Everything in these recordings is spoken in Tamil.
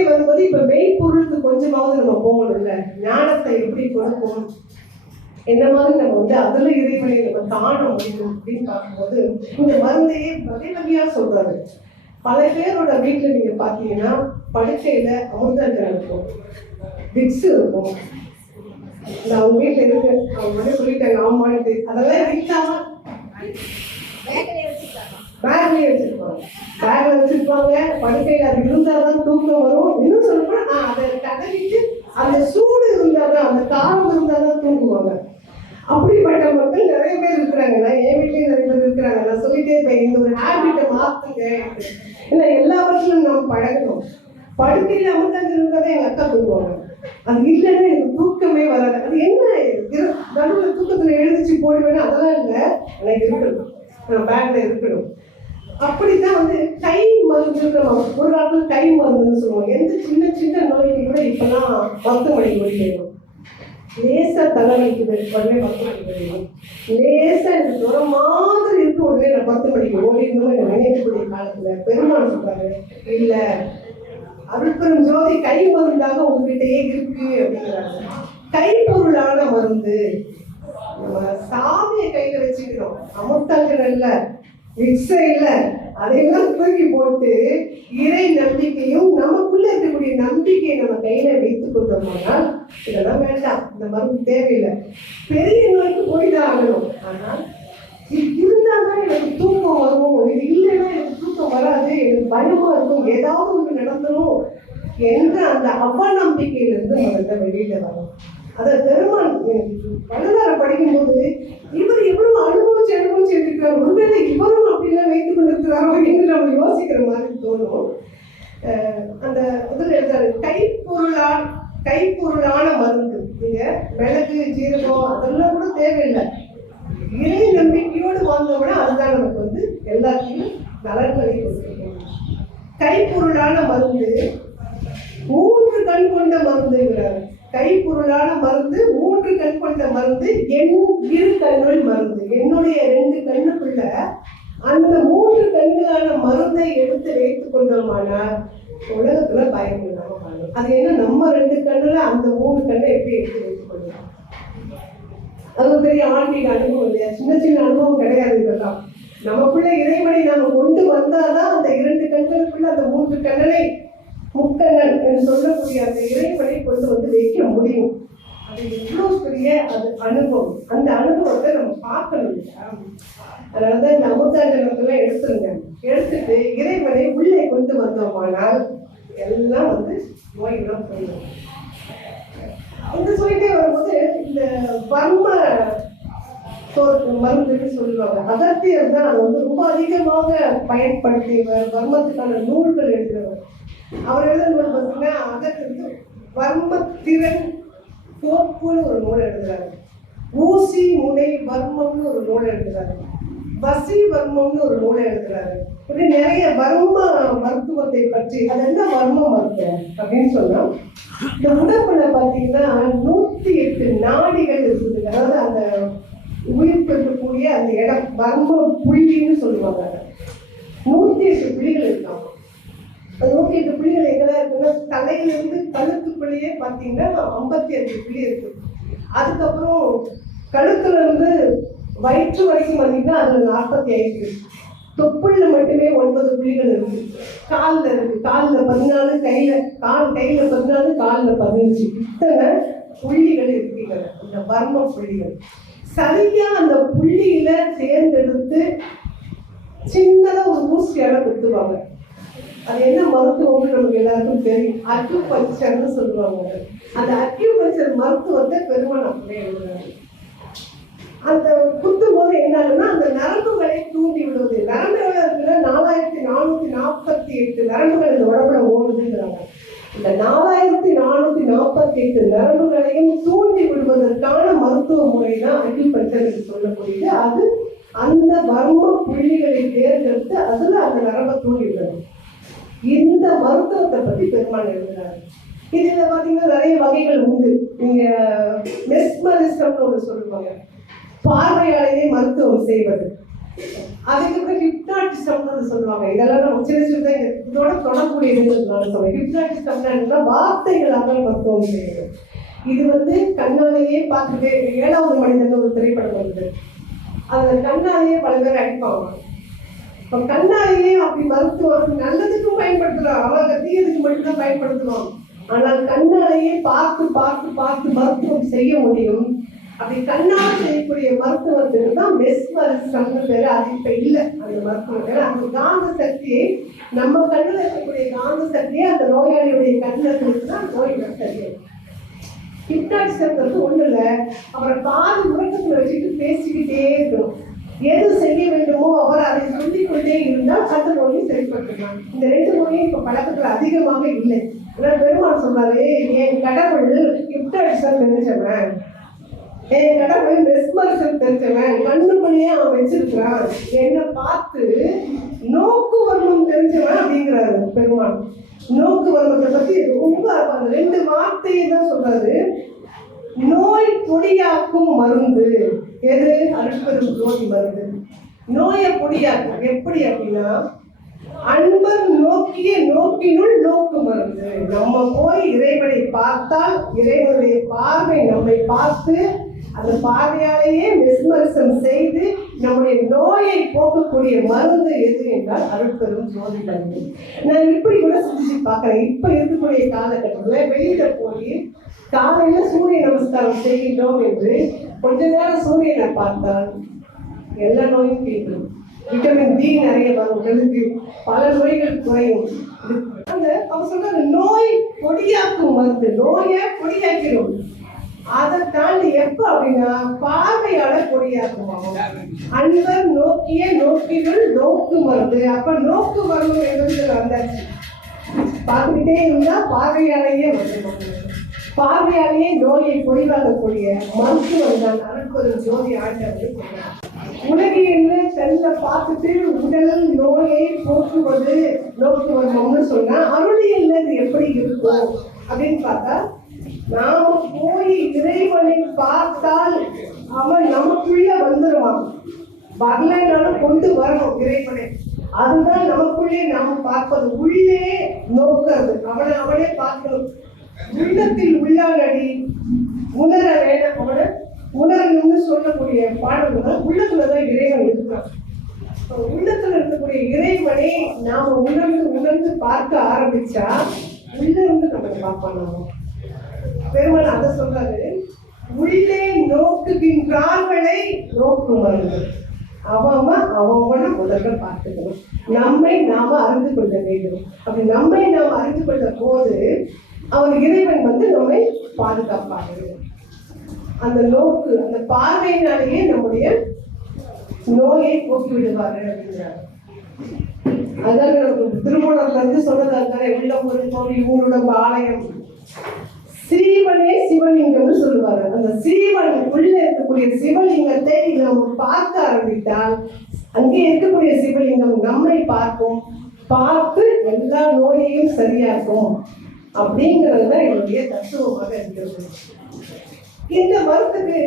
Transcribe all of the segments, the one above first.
சொல்லிட்டே வரும்போது இப்ப மெய்ப்பொருளுக்கு கொஞ்சமாவது நம்ம போகணும்ல, ஞானத்தை எப்படி கொடுப்போம், என்ன மாதிரி நம்ம வந்து அதுல இறைவனை நம்ம காண முடியும் அப்படின்னு பார்க்கும்போது இந்த மருந்தையே வகை வகையா சொல்றாரு. பல பேரோட வீட்டுல நீங்க பாத்தீங்கன்னா படுக்கையில அமிர்தங்கள் இருக்கும், விக்ஸ் இருக்கும். அவங்க வீட்டுல இருக்கு, அவங்க வந்து சொல்லிட்டாங்க ஆமான்ட்டு, அதெல்லாம் இருக்காம பேக்லயே வச்சிருப்பாங்க. பேக்ல வச்சிருப்பாங்க, படுக்கையில அது இருந்தாதான் தூக்கம் வரும். இன்னும் சொல்லப்போனா அதை தடவிட்டு அந்த சூடு இருந்தாதான், அந்த காரம் இருந்தாதான் தூங்குவாங்க. அப்படிப்பட்ட மக்கள் நிறைய பேர் இருக்கிறாங்க. என் வீட்லயும் நிறைய பேர் இருக்கிறாங்க. நான் சொல்லிட்டே இருப்பேன், இந்த ஒரு ஹேபிட்டை மாத்துங்க. ஏன்னா எல்லாவற்றிலும் நம்ம பழகணும். படுக்கையில அமிர்தங்கள் இருந்தாதான் எங்க அக்கா தூங்குவாங்க. அது இல்லைன்னா எனக்கு தூக்கமே வராது. அது என்ன நடுவில் தூக்கத்துல எழுதிச்சு போடுவேன்னு அதெல்லாம் இல்லை, எனக்கு இருக்கணும், நான் பேக்ல இருக்கணும். அப்படித்தான் வந்து கை மருந்து, ஒரு காலத்துல கை மருந்துன்னு சொல்லுவோம். எந்த சின்ன சின்ன நோய்க்கு கூட இப்பெல்லாம் 10 மணி முடியும். லேசா தலைவலிக்குது, உடனே 10 மணிக்கு ஓடிடும். லேசா எனக்கு ஒரு மாதிரி இருக்கு, உடனே நான் 10 மணிக்கு ஓடிடணும். எனக்கு நினைக்கக்கூடிய காலத்துல பெருமாள் சொல்றாரு, இல்ல அருட்பெரும் ஜோதி கை மருந்தாக உங்ககிட்டயே இருக்கு அப்படிங்கிறாங்க. கைப்பொருளான மருந்து. நம்ம சாமியை கையில வச்சுக்கிறோம், அமுத்தங்கள் இல்ல, விக்ஸ இல்ல, அதையெல்லாம் தூக்கி போட்டு இறை நம்பிக்கையும் நமக்குள்ள இருக்கக்கூடிய நம்பிக்கையை நம்ம கையில வைத்துக் கொண்டோம்னால் இதெல்லாம் வேண்டாம், இந்த மருந்து தேவையில்லை. பெரிய நோய்க்கு போய்தான் ஆகணும். ஆனால் இருந்தாதான் எனக்கு தூக்கம் வரும், இது இல்லைன்னா எனக்கு தூக்கம் வராது, எனக்கு பயமா இருக்கும், ஏதாவது ஒன்று நடந்துடும் என்ற அந்த அவநம்பிக்கையிலிருந்து முதல்ல வெளியில வரும். அதை பெருமான் வரலாறு படிக்கும்போது இவர் எவ்வளவு அனுபவிச்சு இருக்கிறார், ஒருவேளை இவரும் அப்படிலாம் வைத்துக் கொண்டிருக்கிறாரோ என்று நம்ம யோசிக்கிற மாதிரி தோணும். அந்த இதில் எழுதாரு, கைப்பொருளான மருந்து. நீங்க மிளகு ஜீரகம் அதெல்லாம் கூட தேவையில்லை, இறை நம்பிக்கையோடு வாழ்ந்தோம்னா அதுதான் நமக்கு வந்து எல்லாத்தையும் நலன்களை கொடுக்கணும். கைப்பொருளான மருந்து 3 கண் கொண்ட மருந்துங்கிறாரு. கைப்பொருளான மருந்து 3 கண் கொண்ட மருந்து, என் 2 கண்ணுள் மருந்து. என்னுடைய 2 கண்ணுக்குள்ள அந்த 3 கண்களான மருந்தை எடுத்து வைத்துக் கொண்டோமானால் உலகத்துல பயம் இல்லாம பண்ணணும். அது என்ன, நம்ம 2 கண்ணுல அந்த 3 கண்ணை எப்படி எடுத்து வைத்துக் கொள்ளலாம்? அது ஒரு பெரிய ஆன்மீக அனுபவம் இல்லையா? சின்ன சின்ன அனுபவம் கிடையாது. இதெல்லாம் நமக்குள்ள இறைவனை நாம கொண்டு வந்தாதான் அந்த 2 கண்களுக்குள்ள அந்த 3 கண்ணனை, முக்கண்ணன் என்று சொல்லக்கூடிய அந்த இறைவனை கொண்டு வந்து வைக்க முடியும். அது எவ்வளவு பெரிய அது அனுபவம். அந்த அனுபவத்தை நம்ம பார்க்கணும். அதனாலதான் இந்த அமுதாண்டனத்தெல்லாம் எடுத்துட்டு இறைவனை உள்ளே கொண்டு வந்தோமானால் எல்லாம் வந்து நோய்களும் போயிடும். இந்த சொல்லிட்டே வரும்போது இந்த வர்ம மருந்துன்னு சொல்லுவாங்க. அகத்தியர் தான் அதை வந்து ரொம்ப அதிகமாக பயன்படுத்தியவர், வர்மத்துக்கான நூல்கள் எழுதுகிறவர். அவர் எழுதுறது பார்த்தீங்கன்னா அகத்திற்கு வர்மத்திறன் போக்குன்னு ஒரு நூல் எழுதுறாரு, ஊசி முனை வர்மம்னு ஒரு நூல் எழுதுறாரு, வசி வர்மம்னு ஒரு நூல் எழுதுறாரு. இப்படி நிறைய வர்ம மருத்துவத்தை பற்றி. அது என்ன வர்ம மருத்துவம் அப்படின்னு சொன்னா, இந்த உடம்புல பார்த்தீங்கன்னா 108 நாடிகள் இருக்குது. அதாவது அந்த உயிர் இருக்கக்கூடிய அந்த இடம் வர்ம புள்ளின்னு சொல்லுவாங்க. 108 புள்ளிகள் இருக்காங்க. 108 புள்ளிகள் எங்கெல்லாம் இருக்குன்னா, தலையிலிருந்து கழுத்துக்குள்ளேயே பார்த்தீங்கன்னா 55 புள்ளி இருக்கு. அதுக்கப்புறம் கழுத்துல இருந்து வயிற்று வரைக்கும் வந்தீங்கன்னா அதுல 45 இருக்கு. தொப்புள்ள மட்டுமே 9 புள்ளிகள் இருக்கு. காலில் இருக்கு, காலில் 14, கையில 14, காலில் 15. இத்தனை புள்ளிகள் இருக்கிறது, இந்த வர்ம புள்ளிகள். சரியா அந்த புள்ளியில தேர்ந்தெடுத்து சின்னதா ஒரு ஊசியால குத்துவாங்க. அது என்ன மருத்துவம்னு நமக்கு எல்லாருக்கும் தெரியும், அக்யூபஞ்சர்னு சொல்லுவாங்க. அந்த அக்யூபஞ்சர் மருத்துவத்தை பெருமாள் அப்படியே எழுதுறாங்க. அந்த குத்தும் போது என்ன, அந்த நரம்புகளை தூண்டி விடுவது. நரம்புகள் இருக்குன்னா 4448 நரம்புகள் இந்த உடம்புல ஓடுதுங்கிறாங்க. இந்த 4448 நரம்புகளையும் தூண்டி விடுவதற்கான மருத்துவ முறை தான் அக்யூபஞ்சர் என்று சொல்லக்கூடியது. அது அந்த வர்ம புள்ளிகளை தேர்ந்தெடுத்து அதுல அந்த நரம்பை தூண்டி விடணும். இந்த மருத்துவத்தை பத்தி பெருமாள் எழுதுறாரு. இதுல பாத்தீங்கன்னா நிறைய வகைகள் உண்டு. நீங்க மெஸ்மரிசம்னு ஒண்ணு சொல்லுவாங்க, பார்வையாலேயே மருத்துவம் செய்வது. அதுக்கப்புறம் ஹிப்னாட்டிசம்னு சொல்லுவாங்க. இதெல்லாம் நம்ம சின்ன சின்னதாக இதோட தொடர்புடையதுன்னு சொல்லுவாங்க. ஹிப்னாட்டிசம்னா வார்த்தைகளாக மருத்துவம் செய்யுது. இது வந்து கண்ணாலேயே பார்த்துட்டு 7வது மனிதன் ஒரு திரைப்படம் வருது. அந்த கண்ணாலேயே பல பேர் அடிப்பாங்க. இப்போ கண்ணாலேயே அப்படி மருத்துவம் நல்லதுக்கும் பயன்படுத்தலாம், அவங்க தீயதுக்கு மட்டும்தான் பயன்படுத்தலாம். ஆனால் கண்ணாலேயே பார்த்து பார்த்து பார்த்து மருத்துவம் செய்ய முடியும். அப்படி கண்ணால் செய்யக்கூடிய மருத்துவத்துக்கு தான் மெஸ்மரிசம்னு பேரு. அது இப்ப இல்லை அந்த மருத்துவம். அந்த காந்த சக்தியை நம்ம கண்ணில் இருக்கக்கூடிய காந்த சக்தியை அந்த நோயாளியுடைய கண்ணில் இருக்குன்னா நோய் சரியும். ஹிப்னாட்டிசம்ங்கிறது ஒண்ணு இல்லை, அப்புறம் காது உறக்கத்துல வச்சுட்டு பேசிக்கிட்டே இருக்கணும். எது செய்ய வேண்டுமோ அவர் அதை சொல்லிக்கொண்டே இருந்தால் அந்த நோயை சரிப்படுத்தலாம். இந்த 2 நோயும் இப்ப பழக்கத்துல அதிகமாக இல்லை. பெருமாள் சொல்றாரு, என் கடவுள் ஹிப்னாட்டிசம் தெரிஞ்சவன், என் கடவுள் மெஸ்மரிசம் தெரிஞ்சவன், கண்ணுக்குள்ளேயே அவன் வச்சிருக்கிறான், என்னை பார்த்து நோக்கு வர்மம் தெரிஞ்சவன் அப்படிங்கிறாரு பெருமாள். நோக்கு வர்மத்தை பத்தி ரொம்ப அந்த 2 வார்த்தையை தான் சொல்றாரு. நோய் பொடியாக்கும் மருந்து எது? அருட்பெரும் ஜோதி மருந்து. நோயை பொடியாக்கும் எப்படி அப்படின்னா, அன்பர் நோக்கிய நோக்கினுள் நோக்கு மருந்து. நம்ம போய் இறைவனை பார்த்தால் இறைவனுடைய பார்வை நம்மை பார்த்து அந்த பார்வையாலேயே மெஸ்மரிசம் செய்து நம்முடைய நோயை போக்கக்கூடிய மருந்து எது என்றால் அருட்பெரும் ஜோதி மருந்து. நான் இப்படி கூட சிந்திச்சு பார்க்கிறேன். இப்ப இருக்கக்கூடிய காலகட்டத்தில் வெளியில போய் காலையில சூரிய நமஸ்காரம் செய்கின்றோம் என்று கொஞ்ச நேரம் சூரியனை பார்த்தால் எல்லா நோயும் தீரும். விட்டமின் டி நிறைய வரும், உடலுக்கு பல நோய்கள் குறையும். அவங்க சொல்றாங்க நோய் பொடியாக்கும் மருந்து, நோயை பொடியாக்கிறோம். அதை தாண்டி எப்ப அப்படின்னா பார்வையால பொடியாக்குமா. அன்பர் நோக்கிய நோக்கினுள் நோக்கு மருந்து. அப்ப நோக்கு மருந்து என்பது வந்தாச்சு. பார்த்துக்கிட்டே இருந்தா பார்வையாலேயே வந்துடும். பார்வையாலேயே நோயை பொடிவாக்கக்கூடிய மருத்துவம் தான் அருட்பெரும் ஜோதி ஆண்டவர் சொல்றார். உலகில் செல்ல பார்த்துட்டு உடல் நோயை போக்குவது நோக்குவதுன்னு சொன்னா அருளியல் எப்படி இருக்கும் அப்படின்னு பார்த்தா, நாம போய் இறைவனை பார்த்தால் அவன் நமக்குள்ள வந்துருவான். வரலைனாலும் கொண்டு வரணும் இறைவனை. அதுதான் நமக்குள்ளே நாம பார்ப்பது, உள்ளே நோக்கிறது. அவனே பார்க்கணும். உள்ளத்தில் உள்ளானடி உணர வேணும். அவனை உணரணும்னு சொல்லக்கூடிய பாடல்கள் உள்ளத்துலதான் இறைவன் இருக்கிறான். உள்ளத்துல இருக்கக்கூடிய இறைவனை நாம உணர்ந்து பார்க்க ஆரம்பிச்சா உள்ள இருந்து நம்ம பார்ப்பான். பெருமாள் அதை சொல்றாரு, உள்ளே நோக்குகின்றார்களை நோக்குவார்கள். அவன் முதல்ல பார்த்துக்கணும். நம்மை நாம அறிந்து கொள்ள வேண்டும். அப்படி நம்மை நாம் அறிந்து கொள்ள போது அவன் இறைவன் நம்மை பாதுகாப்பாக. அந்த நோக்கு, அந்த பார்வையினாலேயே நம்முடைய நோயை போக்கி விடுவார்கள் அப்படிங்கிறார். அதான் நமக்கு திருமணத்துல இருந்து சொன்னதால் உள்ளம் ஒரு கோவில் ஊருடம்பு ஆலயம். சீவனே சிவலிங்கம்னு சொல்லுவாரு. அந்த சீவன் உள்ள இருக்கக்கூடிய சிவலிங்கத்தை நாம் பார்க்க ஆரம்பித்தால் அங்கே இருக்கக்கூடிய சிவலிங்கம் நம்மை பார்க்கும். பார்த்து எல்லா நோயையும் சரியாக்கும் அப்படிங்கிறது தான் என்னுடைய தத்துவமாக இருக்கிறது. இந்த மருத்துக்கு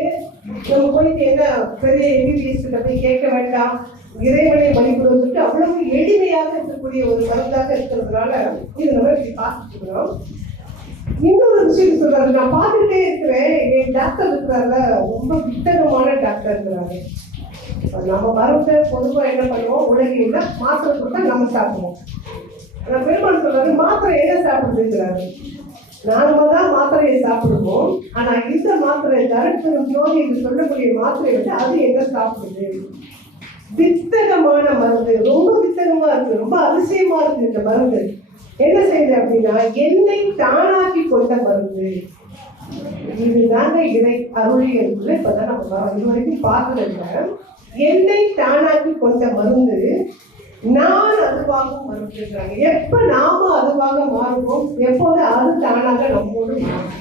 நம்ம போயிட்டு என்ன பெரிய எம்பிபிஎஸ் கிட்ட போய் கேட்க வேண்டாம். இறைவனை வழிபடுவதற்கு அவ்வளவு எளிமையாக இருக்கக்கூடிய ஒரு மருந்தாக இருக்கிறதுனால இது நம்ம இப்படி பார்த்துட்டு இருக்கிறோம். இன்னொரு விஷயம் சொல்றாரு, நான் பார்த்துட்டே இருக்கிறேன். என் டாக்டர் இருக்கிறாங்க, ரொம்ப புத்தகமான டாக்டர் இருக்கிறாங்க. நம்ம மருந்தை பொதுவாக என்ன பண்ணுவோம், உலகில் மாத்திரை கொடுத்தா நம்ம சாப்பிடுவோம். நான் பெருமாள் சொல்றாரு, மாத்திரை என்ன சாப்பிடுதுங்கிறாரு. நாம தான் மாத்திரையை சாப்பிடுவோம். ஆனா இந்த மாத்திரை அருட்பெரும் ஜோதி என்று சொல்லக்கூடிய மாத்திரை அது என்ன சாப்பிடுது? வித்தகமான மருந்து, ரொம்ப வித்தகமா இருக்கு, ரொம்ப அதிசயமா இருக்கு. இந்த மருந்து என்ன செய்யுது அப்படின்னா, என்னை தானாக்கி கொண்ட மருந்து. இதுதாங்க இறை அருளியல். இப்பதான் நம்ம இது வரைக்கும் பார்க்கல. என்னை தானாக்கி கொண்ட மருந்து, நான் அதுவாகவும் மறுக்கிறாங்க. எப்ப நாம அதுவாக மாறுவோம், எப்போது அது தானாக நம்மோடு மாறும்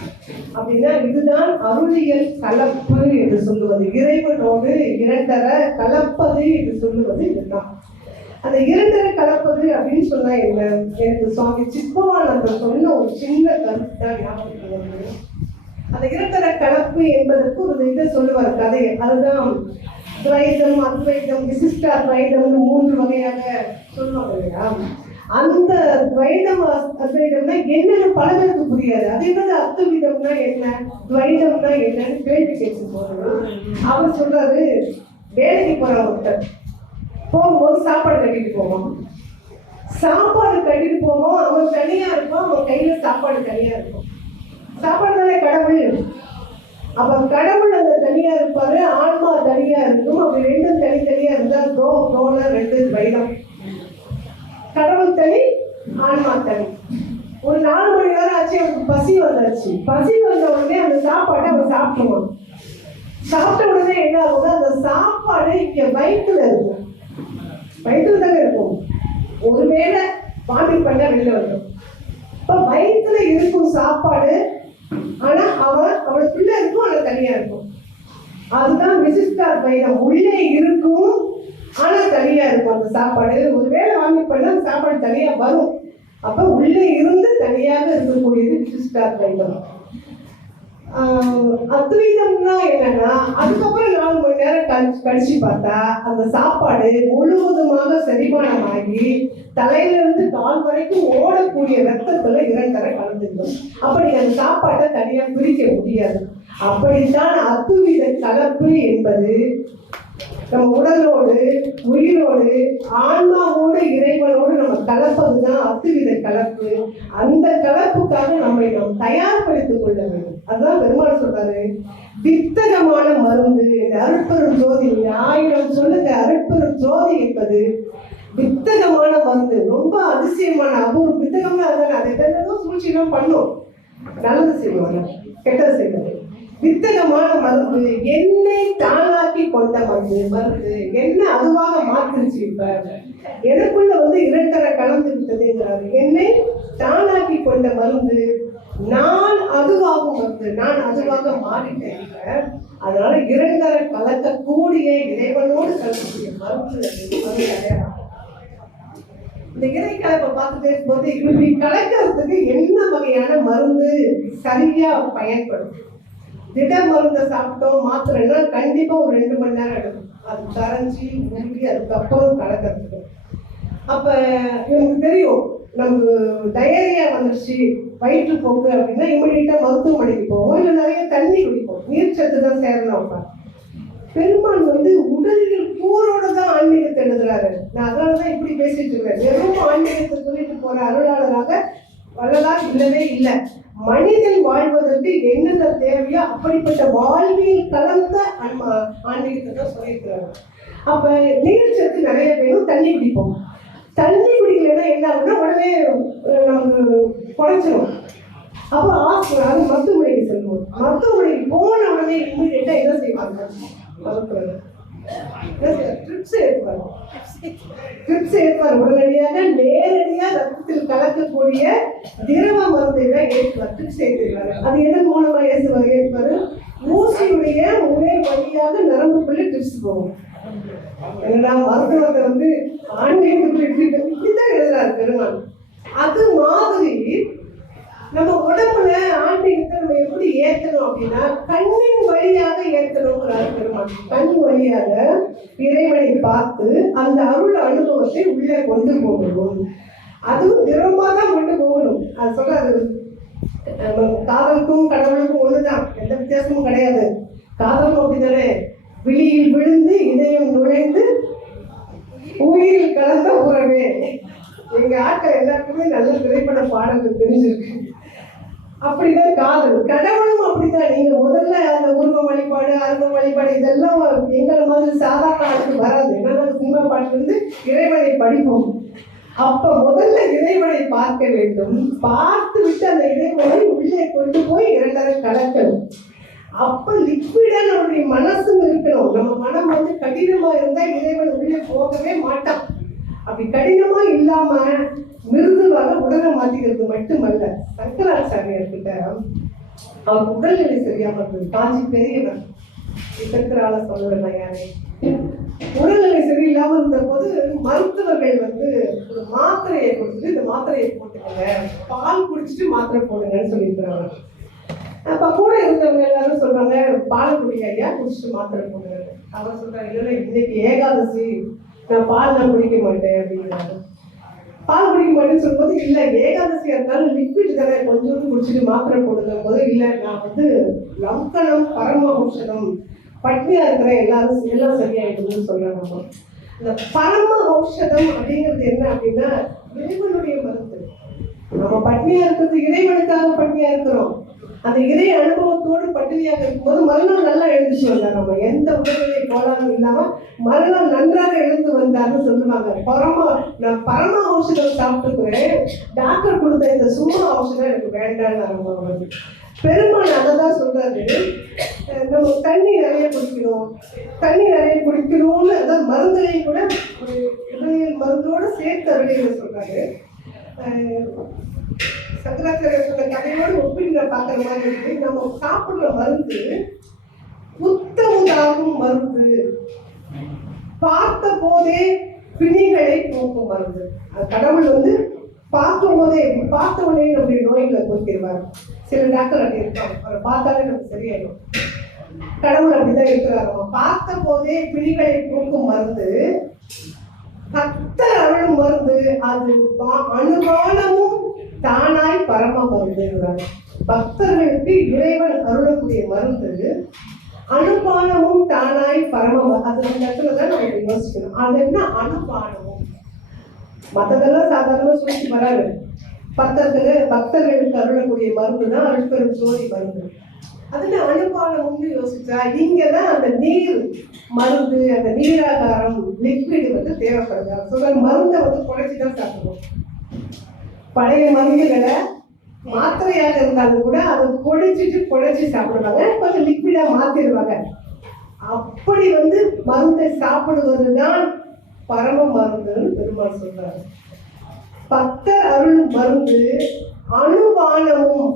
அப்படின்னா இதுதான் அருளியல் கலப்பு என்று சொல்லுவது. இறைவனோடு இரண்டர கலப்பது என்று சொல்லுவது இதுதான். அந்த இரண்டரை கலப்பது அப்படின்னு சொன்னா என்ன? எனக்கு சுவாமி சித்பவானந்தர் சொன்ன ஒரு சின்ன கருத்து தான் ஞாபகத்துக்கு வருது. அந்த இரண்டரை கலப்பு என்பதற்கு ஒரு இதை சொல்லுவார் கதையை. அதுதான் துவைதம், அத்வைதம், விசிஷ்ட அத்வைதம்னு 3 வகையாக சொல்லுவாங்க இல்லையா? அந்த துவைதம் அத்வைதம்னா என்னன்னு பல பேருக்கு புரியாது. அதே மாதிரி அத்வைதம்னா என்ன, துவைதம்னா என்னன்னு கேள்வி கேட்கும் போது அவர் சொல்றாரு, வேலைக்கு போற ஒருத்தர் போகும்போது சாப்பாடு கட்டிட்டு போவோம். சாப்பாடு கட்டிட்டு போவோம், அவன் தனியா இருக்கும், அவன் கையில சாப்பாடு தனியா இருக்கும். சாப்பாடு தானே கடவுள். அப்ப கடவுள் அந்த தனியா இருப்பாரு, ஆன்மா தனியா இருக்கும். அப்படி ரெண்டும் தனித்தனியா இருந்தா தோல 2 துவைதம். கடவுள் தனி, ஆன்மா தனி. ஒரு 4 மணி நேரம் ஆச்சு, அவனுக்கு பசி வந்துருச்சு. பசி வந்த உடனே அந்த சாப்பாட்டை அவன் சாப்பிடுவான். சாப்பிட்ட உடனே என்ன ஆகுது, அந்த சாப்பாடு இங்க வயிற்றுல இருக்கும். வயிற்றுல தானே இருக்கும். ஒருவேளை வாமிட் பண்ண வெளில வந்துடும். இப்ப வயிற்றுல இருக்கும் சாப்பாடு, ஆனா அவளுக்குள்ள இருக்கும், ஆனா தனியா இருக்கும். அதுதான் விசிஷ்டாத்வைதம். உள்ளே இருக்கும், ஆனா தனியா இருக்கும் அந்த சாப்பாடு. ஒருவேளை வாமிட் பண்ணா அந்த சாப்பாடு தனியா வரும். அப்ப உள்ளே இருந்து தனியாக இருக்கக்கூடியது விசிஷ்டாத்வைதம். அத்வைதம்னா என்னன்னா, அதுக்கப்புறம் 4 மணி நேரம் கழிச்சு பார்த்தா அந்த சாப்பாடு முழுவதுமாக செரிமானமாகி தலையில இருந்து கால் வரைக்கும் ஓடக்கூடிய ரத்தத்துல 2 கலந்துடும். அப்படி அந்த சாப்பாட்டை தனியா பிரிக்க முடியாது. அப்படித்தான் அத்துவித கலப்பு என்பது நம்ம உடலோடு, உயிரோடு, ஆன்மாவோடு, இறைவனோடு நம்ம கலப்பதுதான் அத்துவித கலப்பு. அந்த கலப்புக்காக நம்மை நாம் தயார்படுத்திக் கொள்ள வேண்டும். அதுதான் பெருமாள் சொல்றாரு, வித்தகமான மருந்து. இந்த அருட்பெரும் ஜோதி, 1000 சொல்லுங்க, அருட்பெரும் ஜோதி என்பது வித்தகமான மருந்து. ரொம்ப அதிசயமான அபூர்வ வித்தகம்னா அதுதானே. அதை என்னதான் சூழ்ச்சியெல்லாம் பண்ணும், நல்லது செய்வாங்க, கெட்டது செய்வாங்க. வித்தகமான மருந்து, என்னை தானாக்கி கொண்ட மருந்து. என்ன அதுவாக மாற்றிருச்சு. இப்ப எனக்குள்ள 2 கலந்து விட்டதுங்கிறாரு. என்னை தானாக்கி கொண்ட மருந்து, நான் அதுவாகும் மருந்து. நான் அதுவாக மாறிட்டேன். அதனால 2 கலக்கக்கூடிய இறைவனோடு கலக்கக்கூடிய மருந்து அடையாளம். இந்த இறை கலப்பை பார்த்துட்டே இருக்கும்போது இப்படி கலக்கிறதுக்கு என்ன வகையான மருந்து சரியா பயன்படும். திட மருந்தை சாப்பிட்டோம், மாத்திரைன்னா கண்டிப்பா ஒரு 2 மணி நேரம் எடுக்கும். அது கரைஞ்சி ஊறி அதுக்கப்புறம் கலக்கிறதுக்கு. அப்ப எனக்கு தெரியும், நமக்கு டயரியா வந்துருச்சு, வயிற்றுப்போக்கு அப்படின்னா இமிடியேட்டா மருத்துவமனைக்கு போவோம், இல்லை நிறைய தண்ணி குடிப்போம், நீர்ச்சத்து தான் சேரணும். பெருமாள் உடலில் கூரோட தான் ஆன்மீகத்தை எழுதுறாரு. நான் அதனாலதான் இப்படி பேசிட்டு இருக்கேன். வெறும் ஆன்மீகத்தை சொல்லிட்டு போற அருளாளராக வள்ளலார் இல்லவே இல்லை. மனிதன் வாழ்வதற்கு என்னென்ன தேவையோ அப்படிப்பட்ட வாழ்வியல் கலந்த ஆன்மீகத்தை தான் சொல்லியிருக்கிறாங்க. அப்ப நீர்ச்சத்து நிறைய வேணும், தண்ணி குடிப்போம். தண்ணி குடிக்கலைன்னா என்ன ஆகுதுன்னா உடனே நமக்கு குறைச்சிடும். அப்போ அது மருத்துவமனைக்கு செல்வோம். மருத்துவமனைக்கு போன உடனே இம்மிடியேட்டா என்ன செய்வாங்க, ட்ரிப்ஸ் ஏற்றுவார். உடனடியாக நேரடியாக ரத்தத்தில் கலக்கக்கூடிய திரவ மருந்தை தான் ஏற்றுவார். ட்ரிப்ஸ் ஏற்றுவார். அது எதன் மூலமா ஏற்றுவார், ஊசியுடைய ஒரே வழியாக நரம்புக்குள்ள ட்ரிப்ஸ் போகும். என்னடா மருத்துவத்தை இப்படிதான் எழுதுறாரு பெருமாள். அது மாதிரி நம்ம உடம்புல ஆன்மீகத்தை நம்ம எப்படி ஏற்கணும் அப்படின்னா கண்ணின் வழியாக ஏற்கணுங்கிறாரு பெருமாள். கண் வழியாக இறைவனை பார்த்து அந்த அருள் அனுபவத்தை உள்ளே கொண்டு போகணும். அதுவும் திரவமா தான் கொண்டு போகணும். அது சொல்றாரு, காதலுக்கும் கடவுளுக்கும் ஒண்ணுதான், எந்த வித்தியாசமும் கிடையாது. காதலும் அப்படித்தானே, விழியில் விழுந்து இதயம் நுழைந்து உயிரில் கலந்த உறவே. எங்க ஆட்கள் எல்லாருக்குமே நல்ல திரைப்பட பாடல்கள் தெரிஞ்சிருக்கு. அப்படிதான் காதல். கடவுளும் அப்படித்தான். நீங்க முதல்ல அந்த உருவ வழிபாடு, அருவ வழிபாடு இதெல்லாம் எங்களை மாதிரி சாதாரண ஆளுக்கு வராது. ஏன்னா சினிமா பாட்டுல இறைவனை படிப்போம். அப்ப முதல்ல இறைவனை பார்க்க வேண்டும். பார்த்து விட்டு அந்த இறைவனை உள்ளே கொண்டு போய் 2 கலக்கணும். அப்ப லிக்விடா நம்மளுடைய மனசும் இருக்கணும். நம்ம மனம் கடினமா இருந்தா இறைவன் உள்ளே போகவே மாட்டான். அப்படி கடினமா இல்லாம மிருதுவாக உடலை மாத்திக்கிறது மட்டுமல்ல, சங்கராச்சாரியார் கிட்ட அவர் உடல்நிலை சரியாம இருந்தது. காஞ்சி பெரியவர் இருக்கிற ஆள சொல்லுவேன் யாரே. உடல்நிலை சரியில்லாம இருந்த போது மருத்துவர்கள் ஒரு மாத்திரையை கொடுத்துட்டு இந்த மாத்திரையை போட்டுக்கோங்க, பால் குடிச்சிட்டு மாத்திரை போடுங்கன்னு சொல்லியிருக்கிறாங்க. அப்ப கூட இருந்தவங்க எல்லாரும் சொல்றாங்க, பால் குடிங்க ஐயா, குடிச்சிட்டு மாத்திரை போடுங்க. அவர் சொல்றாரு, இல்லை இன்னைக்கு ஏகாதசி, நான் பால்லாம் குடிக்க மாட்டேன் அப்படிங்கிறாரு. பால் குடிக்க மாட்டேன்னு சொல்லும்போது, இல்லை ஏகாதசியா இருந்தாலும் லிக்விட் தானே, கொஞ்சோண்டு குடிச்சிட்டு மாத்திரை போடுங்க போது, இல்லை நான் வந்து லங்கனம் பரம ஔஷதம், பட்னியா இருக்கிறேன், எல்லாம் சரியாயிடுதுன்னு சொல்றாங்க. இந்த பரம ஔஷதம் அப்படிங்கிறது என்ன அப்படின்னா இறைவனுடைய மருந்து. நம்ம பட்னியா இருக்கிறது இறைவனுக்காக பட்னியா இருக்கிறோம். அந்த இறை அனுபவத்தோடு பட்டினியாக இருக்கும்போது மறுநாள் நல்லா எழுந்துச்சு வந்தார். நம்ம எந்த உடல்நிலை கோளாறும் இல்லாம மறுநாள் நன்றாக எழுந்து வந்தாருன்னு சொல்லுவாங்க. நான் பரம ஔஷதம் சாப்பிட்டுக்கிறேன், டாக்டர் கொடுத்த இந்த சும்மா ஔஷதம் எனக்கு வேண்டான்னு பெருமாள் அதான் சொல்றாரு. நம்ம தண்ணி நிறைய குடிக்கணும்னு அதாவது மருந்துலையும் கூட ஒரு இதழியல் மருந்தோட சேர்த்து அருளியில் சொல்றாரு. சங்கராச்சாரியர் சொன்ன கதையோடு ஒப்பிட்டு பார்க்குற மாதிரி இருக்கு. நம்ம சாப்பிடுற மருந்து புத்தமுதாகும் மருந்து, பார்த்த போதே பிணிகளை போக்கும் மருந்து. கடவுள் வந்து பார்க்கும் போதே பார்த்த உடனே நம்முடைய நோய்களை போக்கிடுவார். சில டாக்டர் அப்படி இருப்பாங்க, அவரை பார்த்தாலே நமக்கு சரியாயிடும். கடவுள் அப்படிதான் இருக்கிறாங்க. பார்த்த போதே பிணிகளை போக்கும் மருந்து, கர்த்தர் அருளும் மருந்து, அது அனுகாலமும் தானாய் பரம மருந்து. பக்தர்களுக்கு இறைவன் அருளக்கூடிய மருந்து அனுபானமும் தானாய் பரம. அது அந்த இடத்துலதான் நம்ம யோசிக்கணும். அது என்ன அனுபானமும்? மற்றதெல்லாம் சாதாரணமா சுழிச்சு வராது. பக்தர்களுக்கு அருளக்கூடிய மருந்து தான் அருட்பெரும் ஜோதி மருந்து. அதுல அனுபானம்னு யோசிச்சா இங்கதான் அந்த நீர் மருந்து, அந்த நீராகாரம் லிக்விட் வந்து தேவைப்படுது. சொல்ற மருந்தை வந்து குறைச்சிதான் சாப்பிடுவோம். பழைய மருந்துகளை மாத்திரையாக இருந்தாலும் கூட அதை குழைச்சி சாப்பிடுவாங்க, கொஞ்சம் லிக்விடா மாத்திடுவாங்க. அப்படி வந்து மருந்தை சாப்பிடுவதுதான் பரம மருந்துன்னு பெருமாள் சொல்றாரு. பக்தர் அருள் மருந்து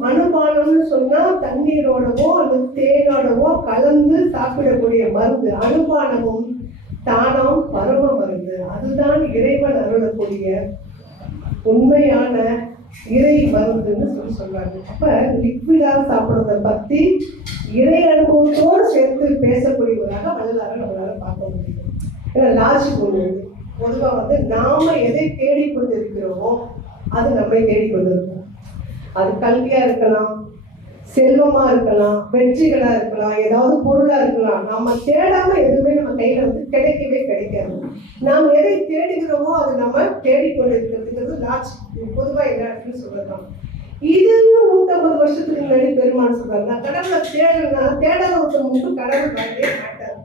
அனுபானம்னு சொன்னா தண்ணீரோடவோ அல்லது தேனோடவோ கலந்து சாப்பிடக்கூடிய மருந்து. அனுபானமும் தானம் பரம மருந்து. அதுதான் இறைவன் அருளக்கூடிய உண்மையான இறை மருந்துன்னு சொல்றாங்க. அப்ப லிக்விடா சாப்பிடுறத பத்தி இறை அனுபவத்தோடு சேர்த்து பேசக்கூடியவராக வள்ளலாரை நம்மளால பார்க்க முடியும். ஏன்னா லாஜிக் ஒன்று பொதுவா வந்து நாம எதை தேடிக்கொண்டு இருக்கிறோமோ அது நம்மை தேடிக்கொண்டிருக்கோம். அது கல்வியா இருக்கலாம், செல்வமா இருக்கலாம், வெற்றிகளா இருக்கலாம், ஏதாவது பொருளா இருக்கலாம். நம்ம தேடாம எதுவுமே நம்ம கையில வந்து கிடைக்கவே கிடைக்காது. நாம் எதை தேடுகிறோமோ அது நம்ம தேடிக்கொண்டிருக்கிறதுங்கிறது லாஜிக் பொதுவா என்ன அப்படின்னு சொல்றதுதான். இது 150 வருஷத்துக்கு முன்னாடி பெருமாள் சொல்றாரு, நான் கடவுளை தேடாத ஒருத்தர் மட்டும் கடவுள் வரவே மாட்டார்,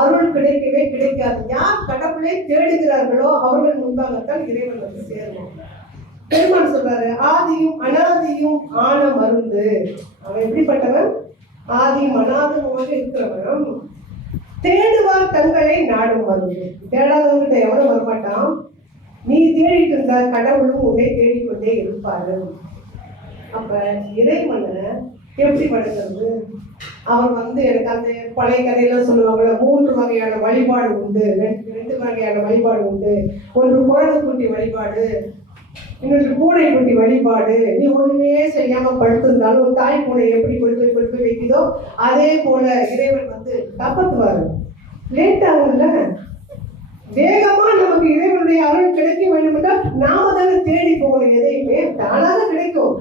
அருள் கிடைக்கவே கிடைக்காது. யார் கடவுளை தேடுகிறார்களோ அவர்கள் முன்பாகத்தான் இறைவன் வந்து சேருவோம். பெருமாள் சொல்றாரு, ஆதியும் அனாதியும் ஆன மருந்து. அவன் எப்படிப்பட்டவன்? ஆதியும் அனாதமாக இருக்கிறவன். தேடுவார் தங்களை நாடும் மருந்து. தேடாதவங்கிட்ட எவனும் வரமாட்டான். நீ தேடிட்டு இருந்தா கடவுளும் உன்னை தேடிக்கொண்டே இருப்பாரு. அப்ப இறைவனை எப்படி படுகிறது? அவர் வந்து எனக்கு அந்த பழைய கதையெல்லாம் சொல்லுவாங்க, 3 வகையான வழிபாடு உண்டு, 2 வகையான வழிபாடு உண்டு. ஒன்று குழந்தை குட்டி வழிபாடு, இன்னொரு பூனை குட்டி வழிபாடு. நீ ஒண்ணுமே செய்யாம படுத்திருந்தாலும் தாய் பூனை எப்படி கொண்டு போய் வைக்குதோ அதே போல இறைவன் வந்து காப்பாற்றுவாரு. லேட் ஆகும்ல, வேகமா நமக்கு இறைவனுடைய அருள் கிடைக்க வேண்டும் என்றால் நாம தானே தேடி போகணும். எதையுமே தானாக கிடைக்கும்.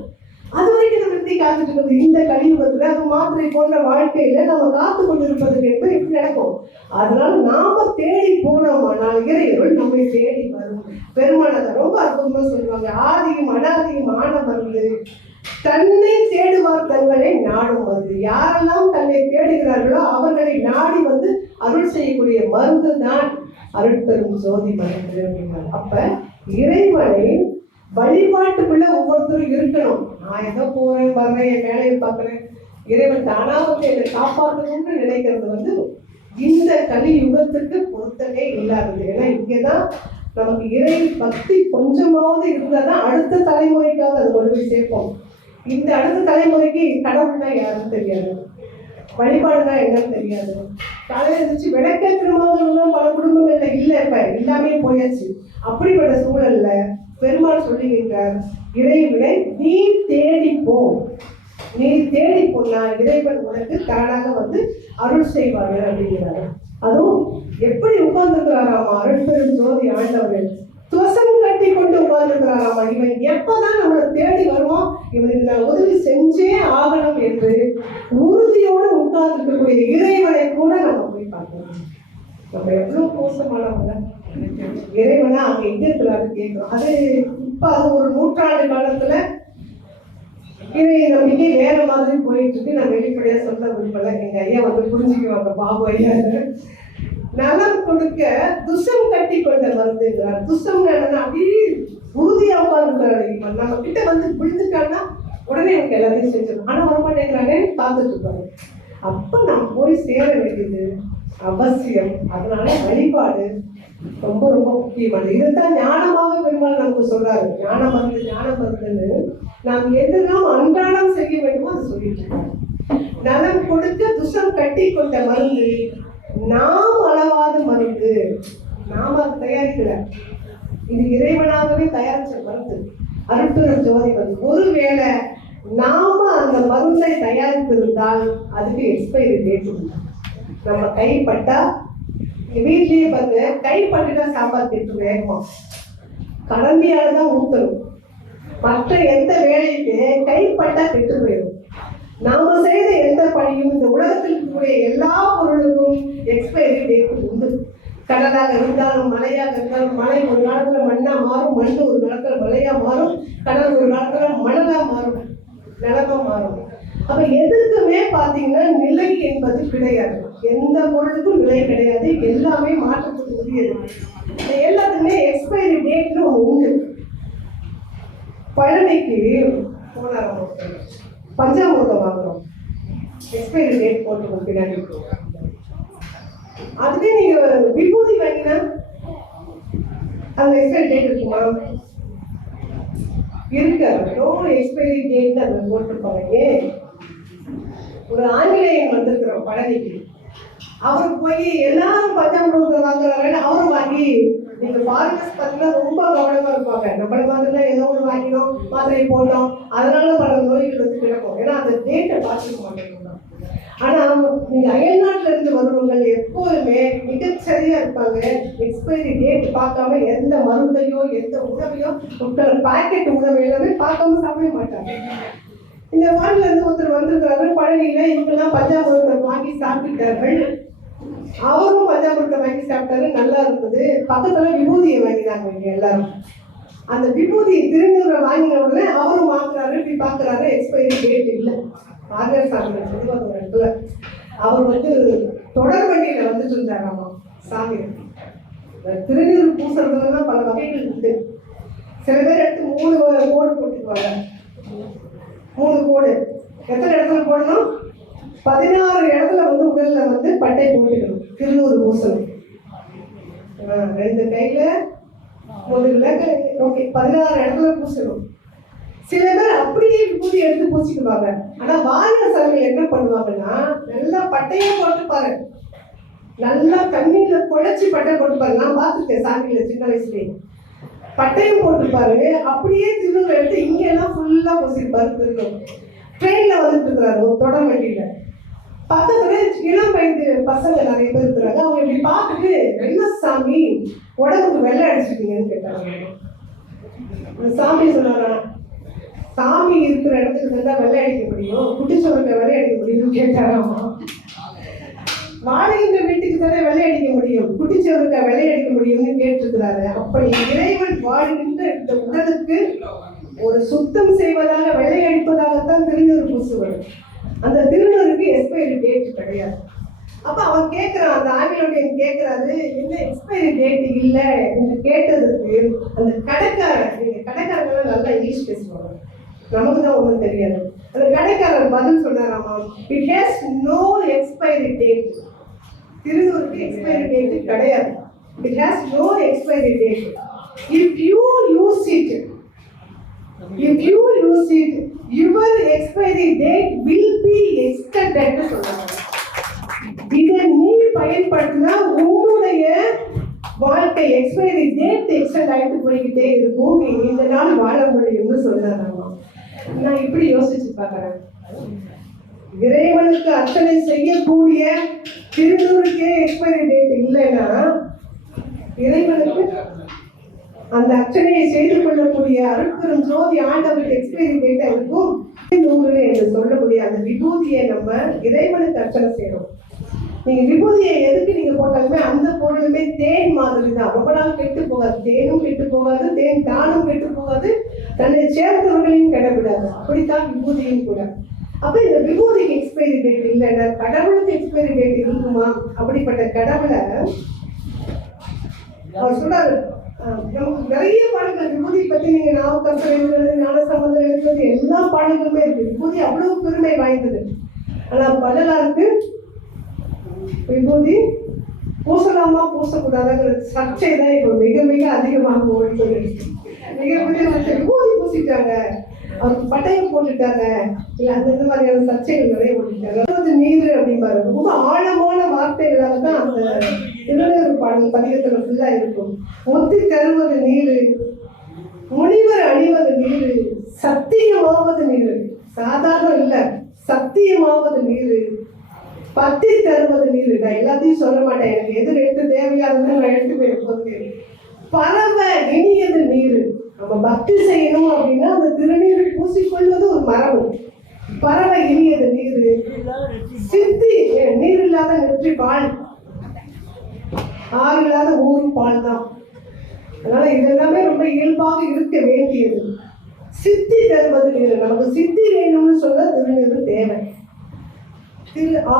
அது வரைக்கும் நம்ம எப்படி காத்துட்டு இருக்கிறது? இந்த கலியுகத்துல அது மாத்திரை போன்ற வாழ்க்கையில நம்ம காத்து கொண்டிருப்பது என்பது எப்படி நடக்கும்? அதனால நாம தேடி போனோமானால் இறைவன் நம்மை தேடி வரும். பெருமானதை ரொம்ப அற்புதமா சொல்லுவாங்க, ஆதியும் அனாதியும் ஆன மருந்து, தன்னை தேடுவார் தங்களை நாடும் மருந்து. யாரெல்லாம் தன்னை தேடுகிறார்களோ அவர்களை நாடி வந்து அருள் செய்யக்கூடிய மருந்து தான் அருட்பெரும் ஜோதி மருந்து அப்படின்னாங்க. அப்ப இறைவனை வழிபாட்டுக்குள்ள ஒவ்வொருத்தரும் இருக்கணும். நான் ஏதோ போறேன் வர்றேன், என் வேலையை பார்க்குறேன், இறைவன் தானாக என்னை காப்பாற்றணும்னு நினைக்கிறது வந்து இந்த கலியுகத்துக்கு பொருத்தமே இல்லாதது. ஏன்னா இங்கேதான் நமக்கு இறை பக்தி கொஞ்சமாவது இருந்தாதான் அடுத்த தலைமுறைக்காக அது கொண்டு போய் சேர்ப்போம். இந்த அடுத்த தலைமுறைக்கு கடவுள்னா யாருன்னு தெரியாது, வழிபாடுனா என்னன்னு தெரியாது. காலையில இருந்துச்சு விளக்கேற்றமாகலாம் பல குடும்பங்கள்ல இல்லை, இப்ப எல்லாமே போயாச்சு. அப்படிப்பட்ட சூழல்ல பெருமாள் சொல்லுகின்றார், இறைவனை நீ தேடிப்போ. நீ தேடி போனா இறைவன் உனக்கு தானாக வந்து அருள் செய்வாரு அப்படிங்கிறாரு. அதுவும் எப்படி உட்கார்ந்துக்கிறாராமா அருட்பெரும் ஜோதி ஆண்டவர்கள் துவசம் கட்டி கொண்டு உட்கார்ந்துக்கிறாராமா. இவன் எப்பதான் நம்மளை தேடி வருவோம், இவனுக்கு நான் உதவி செஞ்சே ஆகணும் என்று உறுதியோடு உட்கார்ந்துருக்கக்கூடிய இறைவனை கூட நம்ம போய் பார்க்கணும். நம்ம எவ்வளவு மோசமானவங்க. இறைவனா அங்க எங்க இருக்கிறாரு கேட்கிறோம். அது இப்ப அது ஒரு நூற்றாண்டு காலத்துல இறை நம்பிக்கை வேற மாதிரி போயிட்டு இருக்கு. நான் வெளிப்படையா சொல்ல விரும்பல, எங்க ஐயா வந்து புரிஞ்சுக்குவாங்க, பாபு ஐயா. நலம் கொடுக்க துஷம் கட்டி கொண்ட வருதுங்கிறார். துஷம் அப்படியே உறுதியா உட்கார்ந்துக்கிறாரு. நம்ம கிட்ட வந்து விழுந்துட்டாங்கன்னா உடனே எனக்கு எல்லாத்தையும் செஞ்சிடும். ஆனா வரமாட்டேங்கிறாங்க, பார்த்துட்டு இருப்பாரு. அப்ப நம்ம போய் சேர வேண்டியது அவசியம். அதனால வழிபாடு ரொம்ப ரொம்ப முக்கியமானது. இதைத்தான் ஞானமாக பெருமாள் நமக்கு சொல்றாரு. ஞான மருந்துன்னு நாம் எதெல்லாம் அன்றாடம் செய்ய வேண்டுமோ அதை சொல்லிட்டு இருக்காரு. நலம் கொடுக்க துஷம் கட்டி கொண்ட மருந்து நாம் அளவாத மருந்து. நாம அதை தயாரிக்கல, இது இறைவனாகவே தயாரிச்ச மருந்து. அருட்பெரும் ஜோதி வந்து ஒருவேளை நாம அந்த மருந்தை தயாரித்திருந்தால் அதுக்கு எக்ஸ்பைரி டேட் உண்டு. நம்ம கைப்பட்டா வீட்லயே பார்த்து கைப்பட்டுட்டா சாம்பார் கெட்டு வேகமா கலந்தியால தான் ஊத்தணும். மற்ற எந்த வேலையுமே கைப்பட்டா கெட்டு போயிடும். நாம செய்த எந்த பணியும் இந்த உலகத்தில் இருக்கக்கூடிய எல்லா பொருளுக்கும் எக்ஸ்பைரி டேட் உண்டு. கடலாக இருந்தாலும் மலையாக இருந்தாலும் மலை ஒரு காலத்துல மண்ணா மாறும், மண் ஒரு காலத்துல மலையா மாறும், கடல் ஒரு காலத்துல மணலா மாறும், நிலமா மாறும். அப்ப எதுக்குமே பாத்தீங்கன்னா நிலை என்பது கிடையாது. எந்த பொருளுக்கும் நிலை கிடையாது, எல்லாமே மாற்றத்துக்கு உரியது. எல்லாத்துக்குமே எக்ஸ்பைரி டேட்னு உண்டு. பழனிக்கு போனாரம் பஞ்சாமிர்தம் வாங்குறோம், எக்ஸ்பைரி டேட் போட்டு பின்னாடி. அதுவே நீங்க விபூதி வாங்கினா அந்த எக்ஸ்பைரி டேட் இருக்குமா? இருக்காது. நோ எக்ஸ்பைரி டேட் அதை போட்டுருப்பாங்க. ஒரு ஆங்கிலேயன் வந்திருக்கிறோம் பழனிக்கு, அவருக்கு போய் எல்லாரும் பஞ்சாமிர்தம் வாங்குறாரு, அவரும் வாங்கி. நீங்க ஃபாரினர்ஸ் பார்த்தீங்கன்னா ரொம்ப கவனமா இருப்பாங்க. நம்மள மாதிரிலாம் ஏதோ ஒன்று வாங்கினோம், மாத்திரையை போட்டோம், அதனால பல நோய்கள் வந்து கிடக்கும். ஏன்னா அந்த டேட்டை பார்த்துக்க மாட்டேங்கிறோம். ஆனா நீங்க அயல்நாட்டுல இருந்து வருவங்கள் எப்போதுமே மிகச்சரியா இருப்பாங்க. எக்ஸ்பைரி டேட் பார்க்காம எந்த மருந்தையோ எந்த உணவையோ பாக்கெட் உணவு எல்லாமே பார்க்காம சாப்பிட மாட்டாங்க. இந்த வானில இருந்து ஒருத்தர் வந்திருக்கிறாரு பழனியில, இவங்கெல்லாம் பஞ்சாமிர்தம் வாங்கி சாப்பிட்டார்கள். அவரும் பஞ்சாமிர்தம் வாங்கி சாப்பிட்டாரு, நல்லா இருந்தது. பக்கத்துல விபூதியை வாங்கினாங்க இங்க எல்லாரும். அந்த விபூதி திருநூறை வாங்கின உடனே அவரும் வாங்குறாரு. இப்படி பாக்குறாரு, எக்ஸ்பைரி டேட் இல்லை. ஆர்வர் சாமி சொல்லுவாங்க ஒரு இடத்துல, அவர் வந்து தொடர் வண்டியில வந்துட்டு இருந்தாராமா சாமி. திருநீர் பூசுறதுலாம் பல வகைகள் இருக்கு. சில பேர் எடுத்து 3 கோடு போட்டுக்குவாங்க. 3 கோடு எத்தனை இடத்துல போடணும்? 16 இடத்துல வந்து உடல்ல வந்து பட்டை போட்டுக்கணும். திருநூறு பூசணும். 2 கையில 16 இடத்துல பூசணும். சில பேர் அப்படியே விபூதி எடுத்து பூசிக்குவாங்க. ஆனா வாரியாசாமிகள் என்ன பண்ணுவாங்கன்னா, நல்லா பட்டையே போட்டுப்பாரு, நல்லா தண்ணியில குழைச்சி பட்டை போட்டுப்பாரு. நான் பார்த்துருக்கேன் சாமியில சின்ன வயசுலேயே. பட்டையும் போட்டுப்பாரு, அப்படியே திருநூறு எடுத்து இங்க எல்லாம் ஃபுல்லா பூசிருப்பாரு. திருநூறு ட்ரெயின்ல வந்துட்டு இருக்கிறாரு ஒரு தொடர் வண்டியில. பக்கத்துல இளம் வயது பசங்க நிறைய பேர் இருக்கிறாங்க. அவங்க இப்படி பார்த்துட்டு, என்ன சாமி உடம்புக்கு வெள்ளை அடிச்சிருக்கீங்கன்னு கேட்டாங்க. சாமி சொன்னாரா, சாமி இருக்கிற இடத்துக்கு இருந்தா வெள்ளை அடிக்க முடியும், குட்டிச்சோருக்கு வெள்ளை அடிக்க முடியும்னு கேட்டாராமா. வாழ்கின்ற வீட்டுக்கு தானே வெள்ளை அடிக்க முடியும், குட்டிச்சோருக்கு வெள்ளை அடிக்க முடியும்னு கேட்டிருக்கிறாரு. அப்படி இறைவன் வாழ்கின்ற இந்த உடலுக்கு ஒரு சுத்தம் செய்வதாக வெள்ளை அடிப்பதாகத்தான் திருநூறு பூசுவது. அந்த திருநூறுக்கு எக்ஸ்பைரி டேட் கிடையாது. அப்ப அவன் கேட்கிறான், அந்த ஆங்கிலோடையன் கேட்கிறாரு, என்ன எக்ஸ்பைரி டேட் இல்லை என்று கேட்டதுக்கு அந்த கடைக்காரன், நீங்க கடைக்காரங்க நல்லா இங்கிலீஷ் பேசுவாங்க, நமக்கு தான் ஒன்றும் தெரியாது. அந்த கடைக்காரர் பதில் சொன்னாராமா, it has no expiry date. திருநூறுக்கு எக்ஸ்பைரி டேட் கிடையாது. It has no expiry date. If you use it, your expiry date will be extended. இதை நீ பயன்படுத்தினா உன்னுடைய வாழ்க்கை எக்ஸ்பைரி டேட் எக்ஸ்டெண்ட் ஆகிட்டு போய்கிட்டே இருக்கும், நீ இந்த நாள் வாழ முடியும்னு சொல்றாங்க. நான் இப்படி யோசிச்சு பார்க்கிறேன். இறைவனுக்கு அர்ச்சனை செய்யக்கூடிய திருநூறுக்கே எக்ஸ்பைரி டேட் இல்லைன்னா இறைவனுக்கு அந்த அர்ச்சனையை செய்து கொள்ளக்கூடிய அருட்பெரும் ஜோதி ஆண்டவருக்கு எக்ஸ்பைரி டேட்டா இருக்கும். நூறு என்று சொல்லக்கூடிய அந்த விபூதியை நம்ம இறைவனுக்கு அர்ச்சனை செய்யணும். நீங்க விபூதியை எதுக்கு நீங்க போட்டாலுமே அந்த பொருளுமே தேன் மாதிரி தான், ரொம்ப நாள் கெட்டு போகாது. தேனும் கெட்டு போகாது, தேன் தானும் கெட்டு போகாது, தன்னை சேர்ந்தவர்களையும் கெடவிடாது. அப்படித்தான் விபூதியும் கூட. அப்ப இந்த விபூதிக்கு எக்ஸ்பைரி டேட் இல்லைன்னா கடவுளுக்கு எக்ஸ்பைரி டேட் இருக்குமா? அப்படிப்பட்ட கடவுளை அவர் சொல்றாரு. நமக்கு நிறைய பாடல்கள் விபூதி பத்தி நீங்க நாவுக்கரசர் எழுதுறது, ஞானசம்பந்தர் எழுதுறது, எல்லா பாடல்களுமே இருக்கு. விபூதி அவ்வளவு பெருமை வாய்ந்தது. ஆனா வள்ளலாருக்கு விபூதி பூசலாமா பூசக்கூடாதுங்கிற சர்ச்சை தான் இப்போ மிக மிக அதிகமாக ஓடிக்கொண்டு மிகப்பெரிய விபூதி பூசிட்டாங்க, அவருக்கு பட்டயம் போட்டுட்டாங்க, இல்ல அந்த மாதிரியான சர்ச்சைகள் நிறைய ஓடிட்டாங்க. நீர் அப்படிம்பாரு. ரொம்ப ஆழமான வார்த்தைகளாக தான் அந்த திருநூறு பாடல் பதிகத்துல ஃபுல்லா இருக்கும். முத்தி தருவது நீரு, முனிவர் அணிவது நீரு, சத்தியமாவது நீரு. சாதாரண இல்ல, சத்தியமாவது நீரு, பத்தி தருவது நீரு. நான் எல்லாத்தையும் சொல்ல மாட்டேன், எனக்கு எது எடுத்து தேவையானது நான் எடுத்து போயிருப்பது. பரவ இனியது நீரு. நம்ம பக்தி செய்யணும் அப்படின்னா அந்த திருநீரை பூசிக்கொள்வது ஒரு மரபு. பரவ இனியது நீரு, சித்தி நீர் இல்லாத நெற்றி பால், ஆறு இல்லாத ஊரும் பால் தான். அதனால இதெல்லாமே ரொம்ப இயல்பாக இருக்க வேண்டியது. சித்தி தருவது நீர். நமக்கு சித்தி வேணும்னு சொல்ல திருநீர் தேவை.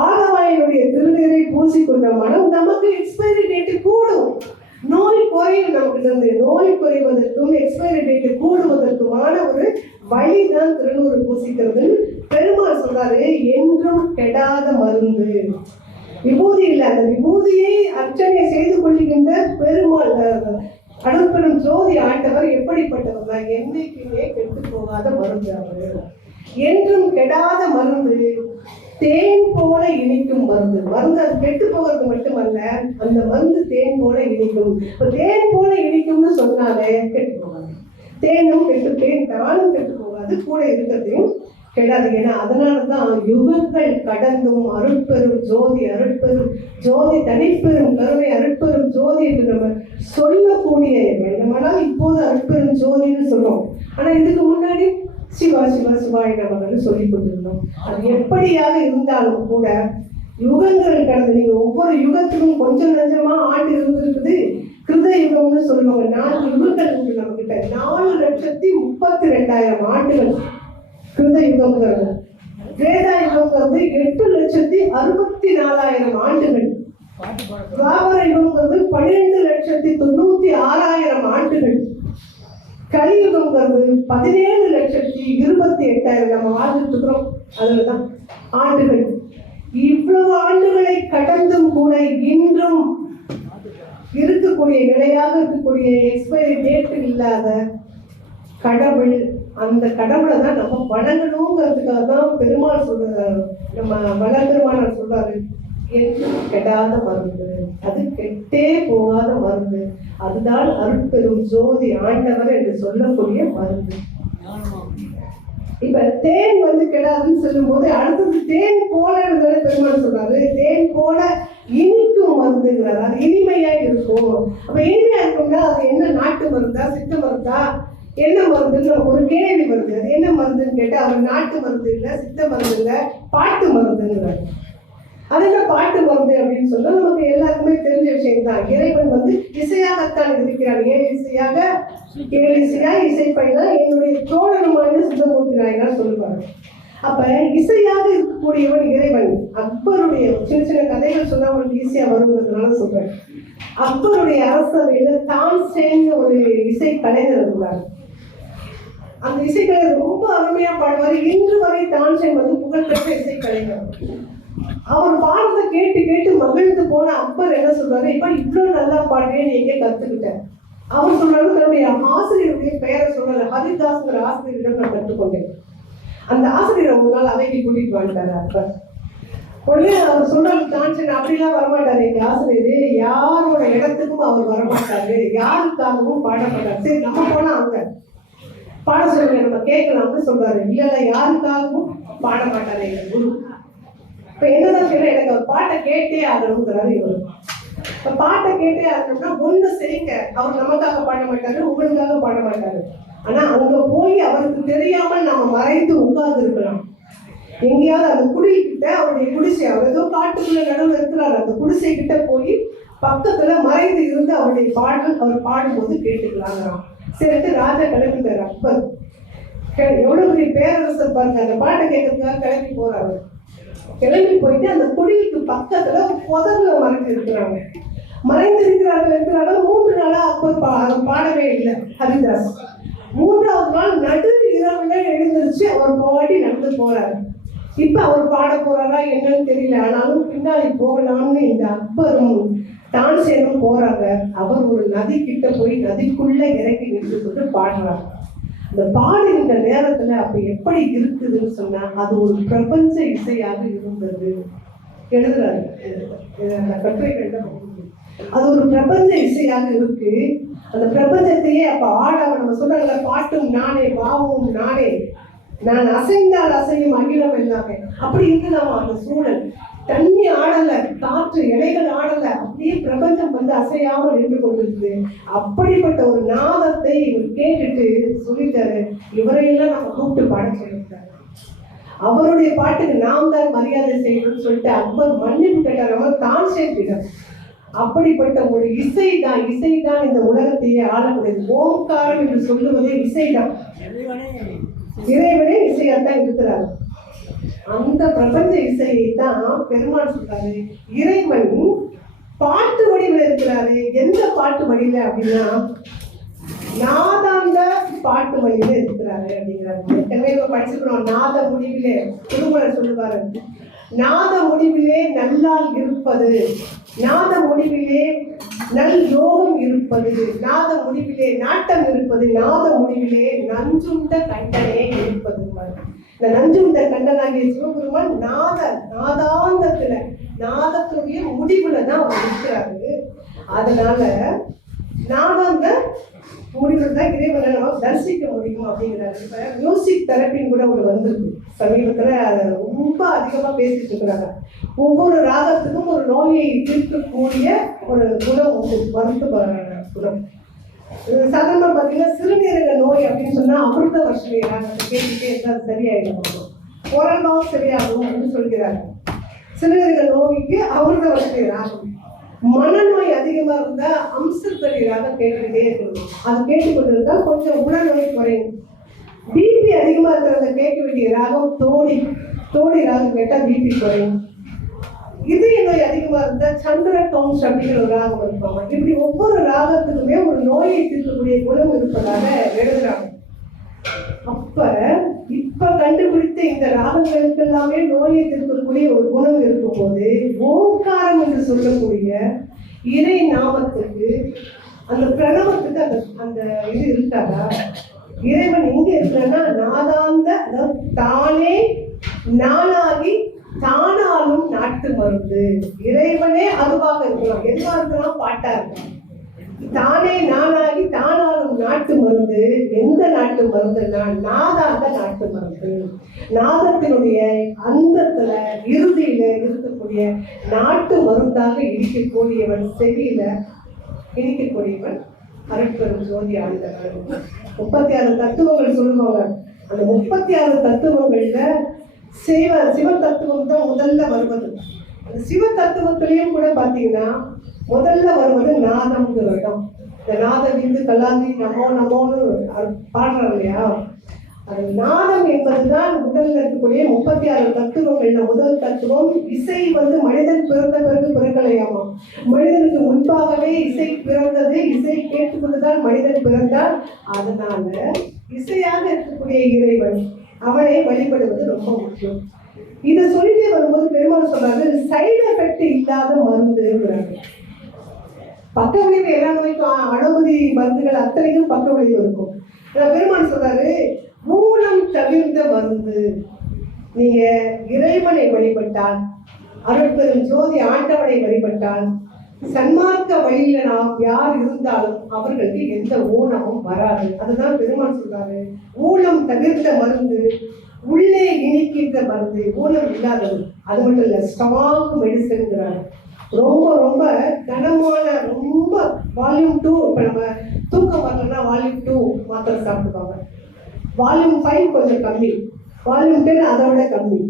ஆலவாயினுடைய திருநீரை பூசிக்கொண்ட மனம் நமக்கு எக்ஸ்பைரி டேட் கூடும். நோய் குறையும். நமக்கு இருந்து நோய் குறைவதற்கும் எக்ஸ்பைரி டேட் கூடுவதற்குமான ஒரு வழிதான் திருநூறு பூசிக்கிறது. பெருமாள் சொல்றாரு, என்றும் கெடாத மருந்து. விபூதி இல்லை, அந்த விபூதியை அர்ச்சனை செய்து கொள்ளுகின்ற பெருமாள் அருட்பெரும் ஜோதி ஆண்டவர் எப்படிப்பட்டவர் தான்? என்னைக்குமே கெட்டு போகாத மருந்து அவர். என்றும் கெடாத மருந்து, தேன் போல இனிக்கும் மருந்து. மருந்து அது கெட்டு போகிறது மட்டுமல்ல, அந்த மருந்து தேன் போல இனிக்கும். இப்போ தேன் போல இனிக்கும்னு சொன்னாலே கெட்டு போகாது. தேனும் தேன் தானும் கெட்டு போகாது, கூட இருக்கிறதையும் கெடாது. ஏன்னா அதனாலதான் யுகங்கள் கடந்தும் அருட்பெரும் ஜோதி தனிப்பெரும் கருணை அருட்பெரும் ஜோதி என்று நம்ம சொல்லக்கூடிய வேண்டுமானால் இப்போது அருட்பெரும் ஜோதின்னு சொல்றோம். ஆனா இதுக்கு முன்னாடி சிவா நமக்கு சொல்லிக் கொண்டிருந்தோம். அது எப்படியாக இருந்தாலும் கூட யுகங்கள் கடந்து, நீங்க ஒவ்வொரு யுகத்திலும் கொஞ்சம் நஞ்சமா ஆண்டு இருந்திருக்குது. கிருத யுகம்னு சொல்லுவாங்க. 4 யுகங்கள் உண்டு நம்ம கிட்ட. 4,32,000 ஆண்டுகள் கிருத யுகம்ங்கிறது. வேதா யுகம்ங்கிறது 8,64,000 ஆண்டுகள். துவாபர யுகம்ங்கிறது 12,96,000 ஆண்டுகள். கலியுகம்ங்கிறது 17,28,000 நம்ம வாழ்ந்துட்டு இருக்கிறோம். அதுலதான் ஆண்டுகள். இவ்வளவு ஆண்டுகளை கடந்தும் கூட இன்றும் இருக்கக்கூடிய நிலையாக இருக்கக்கூடிய எக்ஸ்பைரி டேட் இல்லாத கடவுள், அந்த கடவுளை தான் நம்ம வணங்கணுங்கிறதுக்காக தான் பெருமாள் சொல்றாரு. நம்ம வளர்பெருமானார் சொல்றாரு, கெடாத மருந்து, அது கெட்டே போகாத மருந்து, அதுதான் அருட்பெரும் ஜோதி ஆண்டவர் என்று சொல்லக்கூடிய மருந்து. இப்ப தேன் கெடாதுன்னு சொல்லும் போது அடுத்தது தேன் போல பெருமாள் சொல்றாரு. தேன் போல இனிக்கும் மருந்துங்கிறாரு. அது இனிமையா இருக்கும். அப்ப இனிமையா இருக்கும்னா அது என்ன, நாட்டு மருந்தா சித்த மருந்தா என்ன மருந்துன்னு ஒரு கேள்வி வருது. அது என்ன மருந்துன்னு கேட்டா அவர் நாட்டு மருந்து இல்லை, சித்த மருந்து இல்லை, பாட்டு மருந்துங்கிறாரு. அது என்ன பாட்டு மருந்து அப்படின்னு சொன்னா நமக்கு எல்லாருக்குமே தெரிஞ்ச விஷயம் தான். இறைவன் இசையாகத்தான் இருக்கிறார். ஏன் இசையாக, ஏழு இசையா இசைப்பைனா என்னுடைய தோழனுமான சுந்தரமூர்த்தி நாயனார் சொல்லுவாங்க. அப்ப இசையாக இருக்கக்கூடியவன் இறைவன். அக்பருடைய சின்ன சின்ன கதைகள் சொன்னா அவங்களுக்கு ஈஸியா வருவதனால சொல்றேன். அக்பருடைய அரசவையில தான்சேன் ஒரு இசை கலைஞர் இருந்தார். அந்த இசைக்கலைஞர் ரொம்ப அருமையா பாடுவார். இன்று வரை தான்சேன் புகழ்பெற்ற இசை கலைஞர். அவர் பாடத்தை கேட்டு கேட்டு மகிழ்ந்து போன அக்பர் என்ன சொல்றாரு, இப்ப இவ்வளவு நல்லா பாடுறேன், நீ எங்கே கத்துக்கிட்டேன்? அவர் சொல்றாரு, தன்னுடைய ஆசிரியருடைய பெயரை சொல்றாரு. ஹரிதாஸ்ங்கிற ஆசிரியரிடம் நான் கற்றுக்கொண்டேன். அந்த ஆசிரியரை ஒரு நாள் அவைக்கு கூட்டிட்டு வந்துட்டாரு அக்பர். உடனே அவர் சொல்றாரு, தான்சேன் அப்படிலாம் வரமாட்டாரு எங்க ஆசிரியர், யாரோட இடத்துக்கும் அவர் வரமாட்டாரு, யாருக்காகவும் பாடப்பட்டார். சரி நம்ம போனா அங்க பாட சொல்லுங்க நம்ம கேட்கலாம்னு சொல்றாரு. இல்ல யாருக்காகவும் பாட மாட்டாரு எங்க குரு. இப்ப என்னதான் சொல்ல, எனக்கு அவர் பாட்டை கேட்டே ஆகணுங்கிறாரு இவர். இப்ப பாட்டை கேட்டே ஆகணும்னா ஒண்ணு செய்யுங்க, அவர் நமக்காக பாட மாட்டாரு, உங்களுக்காக பாட மாட்டாரு. ஆனா அங்க போய் அவருக்கு தெரியாமல் நம்ம மறைந்து உட்கார்ந்து இருக்கலாம். எங்கேயாவது அந்த குடிக்கிட்ட அவருடைய குடிசை, அவர் ஏதோ காட்டுக்குள்ள நடுவில் இருக்கிறாரு, அந்த குடிசை கிட்ட போய் பக்கத்துல மறைந்து இருந்து அவருடைய பாடல் அவர் பாடும்போது கேட்டுக்கலாங்கிறான். சரிட்டு ராஜா கிளம்பிட்டார். அப்பர் எவ்வளவு பெரிய பேரரசர் பாருங்க, அந்த பாட்டை கேட்கறதுக்காக கிளம்பி போறாரு. கிளம்பி போயிட்டு அந்த குடிலுக்கு பக்கத்துல புதர்ல மறைந்து இருக்கிறாங்க. இருக்கிறாங்க 3 நாளா அப்பர் பாடவே இல்லை ஹரிதாஸ். 3ஆவது நாள் நடு இரவுல எழுந்திருச்சு அவர் பாடி நடந்து போறாரு. இப்ப அவர் பாட போறாரா என்னன்னு தெரியல. ஆனாலும் பின்னாடி போகலாம்னு இந்த அப்பரும் தான்சேனும் போறாங்க. அவர் ஒரு நதி கிட்ட போய் நதிக்குள்ள இறங்கி நின்று கொண்டு பாடுறாங்க. அந்த பாடுகின்ற நேரத்துல அப்ப எப்படி இருக்குதுன்னு சொன்னா அது ஒரு பிரபஞ்ச இசையாக இருந்தது எழுதுறாரு. கட்டுரைகள் அது ஒரு பிரபஞ்ச இசையாக இருக்கு. அந்த பிரபஞ்சத்தையே அப்ப ஆடாம நம்ம சொல்றாங்க, பாட்டும் நானே பாவமும் நானே, நான் அசைந்தால் அசையும் அகிலம் எல்லாமே. அப்படி இருக்குதாமா அந்த சூழல். தண்ணி ஆடல, காற்று இலைகள் ஆடல, அப்படியே பிரபஞ்சம் வந்து அசையாமல் நின்று கொண்டிருக்கு. அப்படிப்பட்ட ஒரு நாதத்தை இவர் கேட்டுட்டு சொல்லிட்டாரு, இவரையெல்லாம் நம்ம கூப்பிட்டு பாட சொல்லிட்டாரு. அவருடைய பாட்டுக்கு நாம் தான் மரியாதை செய்யணும்னு சொல்லிட்டு அக்பர் மன்னிப்பு கேட்டார். தான்சேன் அப்படிப்பட்ட ஒரு இசைதான் இந்த உலகத்தையே ஆளக்கூடியது. ஓம்காரம் என்று சொல்லுவதே இசைதான். இறைவனே இசையாத்தான் இருக்கிறார். அந்த பிரபஞ்ச இசையை தான் பெருமாள் சொல்றாரு. இறைவன் பாட்டு வடிவில் இருக்கிறாரு. எந்த பாட்டு வடியில அப்படின்னா நாதாந்த பாட்டு வடியில இருக்கிறாரு அப்படிங்கிறாரு. ஏற்கனவே படிச்சிருக்கிறோம். நாத முடிவிலே திருமணம் சொல்லுவாரு, நாத முடிவிலே நல்லால் இருப்பது, நாத முடிவிலே நல் யோகம் இருப்பது, நாத முடிவிலே நாட்டம் இருப்பது, நாத முடிவிலே நஞ்சுண்ட கண்டனே இருப்பது. இந்த நஞ்சுண்ட கண்டனாகிய சிவபெருமான் நாதாந்தத்துல நாதத்துடைய முடிவுல தான் அவர் இருக்கிறாரு. அதனால நாதாந்த முடிவுல தான் இறைவனை நம்ம தரிசிக்க முடியும் அப்படிங்கிறாரு. இப்ப மியூசிக் தெரப்பின்னு கூட ஒரு வந்திருக்கு சமீபத்துல, அதை ரொம்ப அதிகமா பேசிட்டு இருக்கிறாங்க. ஒவ்வொரு ராகத்துக்கும் ஒரு நோயை தீர்க்கக்கூடிய ஒரு குணம் உண்டு, மருத்துவ குணம். சாதாரணமா பார்த்தீங்கன்னா சிறுநீரக நோய் அப்படின்னு சொன்னா அமிர்த வருஷம் ராகத்தை கேட்டுட்டே இருந்தால் சரியாயிடும், ஓரளவு சரியாகும் அப்படின்னு சொல்கிறாங்க. சிறுநீரக நோய்க்கு அமிர்த வருஷம் ராகம். மனநோய் அதிகமா இருந்தா அம்சத்தடி ராகம் கேட்டுக்கிட்டே இருக்கணும். அது கேட்டுக்கொண்டிருந்தா கொஞ்சம் உடல்நோய் குறையும். பிபி அதிகமா இருக்கிறத கேட்க வேண்டிய ராகம் தோடி ராகம் கேட்டா பிபி குறையும். இதய நோய் அதிகமா இருந்தா சந்திர கவுன்ஸ் அப்படிங்கிற ஒரு ராகம் இருப்பாங்க. இப்படி ஒவ்வொரு ராகத்துக்குமே ஒரு நோயை தீர்க்கக்கூடிய குணம் இருப்பதாக எழுதுறாங்க. இப்ப கண்டுபிடித்த இந்த ராகங்களுக்கு எல்லாமே நோயை தீர்க்கக்கூடிய ஒரு குணம் இருக்கும்போது ஓங்காரம் என்று சொல்லக்கூடிய இறை நாமத்துக்கு அந்த பிரணவத்துக்கு அந்த இது இருக்காதா? இறைவன் எங்க இருக்கிறன்னா நாதாந்த, அதாவது தானே நானாகி தானாலும் நாட்டு மருந்து. இறைவனே அதுவாக இருக்கலாம், எதுவாக இருக்கலாம், பாட்டா இருக்கலாம். தானே நானாகி தானாலும் நாட்டு மருந்து. எந்த நாட்டு மருந்துன்னா நாதாந்த நாட்டு மருந்து. நாதத்தினுடைய அந்தத்துல இறுதியில இருக்கக்கூடிய நாட்டு மருந்தாக இருக்கக்கூடியவன், செவியில இருக்கக்கூடியவன் அருட்பெரும் ஜோதி ஆண்டவன். 36 தத்துவங்கள் சொல்லுவாங்க. அந்த 36 தத்துவங்கள்ல சிவ தத்துவம் தான் முதல்ல வருவது. அந்த சிவ தத்துவத்திலையும் கூட பாத்தீங்கன்னா முதல்ல வருவது நாதம்ங்கிற இடம். இந்த நாத விந்து கலாந்தி நமோ நமோன்னு பாடுறாங்க இல்லையா? அது நாதம் என்பதுதான் முதல்ல இருக்கக்கூடிய 36 தத்துவங்கள்ல முதல் தத்துவம். இசை வந்து மனிதன் பிறந்த பிறகு பிறக்கலையாமா. மனிதனுக்கு முன்பாகவே இசை பிறந்தது. இசை கேட்டுக்கொண்டுதான் மனிதன் பிறந்தார். அதனால இசையாக இருக்கக்கூடிய இறைவன், அவனை வழிபடுவது ரொம்ப முக்கியம். இதை சொல்லிட்டே வரும்போது பெருமாள் சொல்றாரு, சைடு எஃபெக்ட் இல்லாத மருந்துங்கிறாங்க. பக்க விளைவு எல்லா நோய்க்கும் அனுமதி மருந்துகள் அத்தனைக்கும் பக்க விளைவு இருக்கும். பெருமாள் சொல்றாரு, மூலம் தவிர்ந்த மருந்து. நீங்க இறைவனை வழிபட்டால், அருட்பெரும் ஜோதி ஆண்டவனை வழிபட்டால், சன்மார்க்க வழியில நாம் யார் இருந்தாலும் அவர்களுக்கு எந்த ஊனமும் வராது. அதுதான் பெருமாள் சொல்றாரு, ஊனம் தவிர்த்த மருந்து உள்ளே இனிக்கின்ற மருந்து ஊனம் இல்லாதது. அது மட்டும் இல்ல, ஸ்டாக் மெடிசன்ங்கிறாரு. ரொம்ப ரொம்ப கனமான, ரொம்ப வால்யூம் 2, இப்போ நம்ம தூக்கம் வரலன்னா வால்யூம் 2 மாத்திரை சாப்பிடுவாங்க. வால்யூம் 5 கொஞ்சம் கம்மி, வால்யூம் 10 அதை விட கம்மி.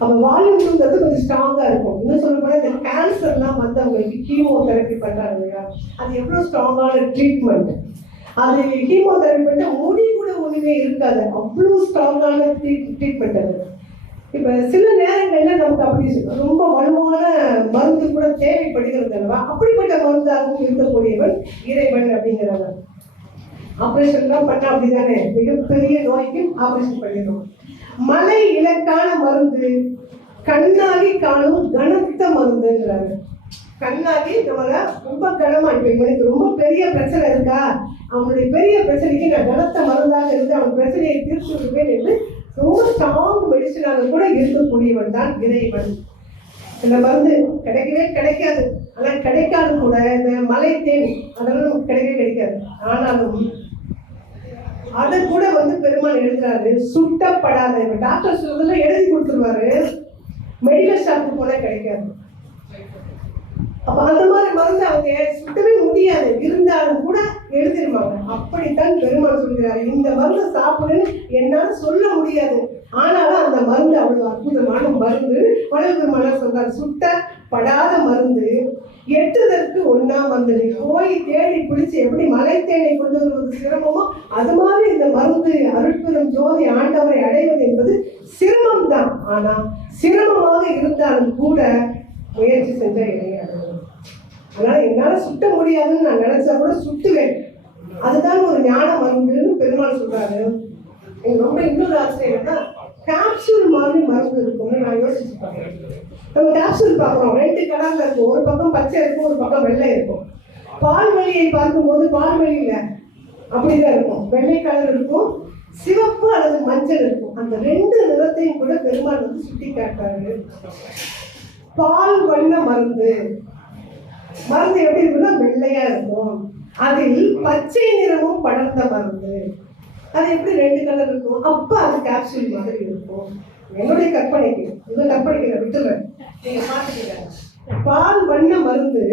அப்போ வால்யூம் 2ங்கிறது கொஞ்சம் ஸ்ட்ராங்காக இருக்கும். இன்னும் சொல்ல போனால் இந்த கேன்சர்லாம் வந்து அவங்களுக்கு கீமோதெரப்பி பண்ணுறாங்க இல்லையா, அது எவ்வளோ ஸ்ட்ராங்கான ட்ரீட்மெண்ட். அது கீமோதெரப்பி பண்ணிட்டு முடி கூட ஒன்றுமே இருக்காது, அவ்வளோ ஸ்ட்ராங்கான ட்ரீட்மெண்ட் அது. இப்போ சில நேரங்களில் நமக்கு அப்படி ரொம்ப வலுவான மருந்து கூட தேவைப்படுகிறது அல்லவா, அப்படிப்பட்ட மருந்தாகவும் இருக்கக்கூடியவன் இறைவன் அப்படிங்கிறாங்க. ஆப்ரேஷன்லாம் பண்ண அப்படிதானே, மிகப்பெரிய நோய்க்கு ஆப்ரேஷன் பண்ணிடுவோம். மலை இலக்கான மருந்து கண்ணாகி காணும் கனத்த மருந்துங்கிறாங்க. கண்ணாகி நம்மள ரொம்ப கனமா, இப்போ இவனுக்கு ரொம்ப பெரிய பிரச்சனை இருக்கா, அவனுடைய பெரிய பிரச்சனைக்கு நான் கனத்த மருந்தாக இருந்து அவன் பிரச்சனையை தீர்த்து விடுவேன் என்று ரொம்ப ஸ்ட்ராங் மெடிசனாக கூட இருக்கக்கூடியவன் தான் இறைவன். சில மருந்து கிடைக்கவே கிடைக்காது, ஆனால் கிடைக்காது கூட இந்த மலை தேடி அதெல்லாம் நமக்கு கிடைக்கவே கிடைக்காது. ஆனாலும் அதை கூட வந்து பெருமாள் எழுதுறாரு, சுட்டப்படாத. இப்போ டாக்டர் சொல்றதுல எழுதி கொடுத்துருவாரு, மெடிக்கல் ஷாப்புக்கு போனால் கிடைக்காது. அப்போ அந்த மாதிரி மருந்து அவங்க சுட்டவே முடியாது, இருந்தாலும் கூட எழுதிருவாங்க. அப்படித்தான் பெருமாள் சொல்கிறாரு, இந்த மருந்து சாப்பிடுன்னு என்னால் சொல்ல முடியாது, ஆனாலும் அந்த மருந்து அவ்வளவு அற்புதமான மருந்து. வள்ளல் பெருமாள் சொல்றாரு, சுட்டப்படாத மருந்து எட்டுதற்கு ஒன்னா மருந்து. போய் தேடி பிடிச்சு எப்படி மலை தேடி கொண்டு வருவது சிரமமோ அது மாதிரி இந்த மருந்து அருட்பெரும் ஜோதி ஆண்டவரை அடைவது என்பது சிரமம் தான். ஆனா சிரமமாக இருந்தாலும் கூட முயற்சி செஞ்ச இணைய அடைவது. அதனால என்னால சுட்ட முடியாதுன்னு நான் நினைச்சா கூட சுட்டுவேன், அதுதான் ஒரு ஞான மருந்துன்னு பெருமாள் சொல்றாரு. எனக்கு ரொம்ப இன்னொரு ஆச்சரியம்னா, கேப்சூல் மாதிரி மருந்து இருக்கும்னு நான் யோசிச்சு பார்க்கிறேன். நம்ம கேப்சூல் பார்க்குறோம், 2 கலர்ல இருக்கும், ஒரு பக்கம் பச்சை இருக்கும், ஒரு பக்கம் வெள்ளை இருக்கும். பால்வெளியை பார்க்கும்போது பால்வெளியில அப்படிதான் இருக்கும், வெள்ளை கலர் இருக்கும், சிவப்பு அல்லது மஞ்சள் இருக்கும். அந்த 2 நிறத்தையும் கூட பெருமாள் வந்து சுட்டி காட்டாரு. பால் வண்ண மருந்து, மருந்து எப்படி இருக்குன்னா வெள்ளையா இருக்கும், அதில் பச்சை நிறமும் படர்ந்த மருந்து. அது எப்படி 2 கலர் இருக்கும், அப்ப அது கேப்சூல் மாதிரி இருக்கும். என்னுடைய கற்பனைக்கு, உங்க கற்பனைக்கு நான் விட்டுறேன், நீங்க பார்த்துக்கீங்க. பால் வண்ண மருந்து,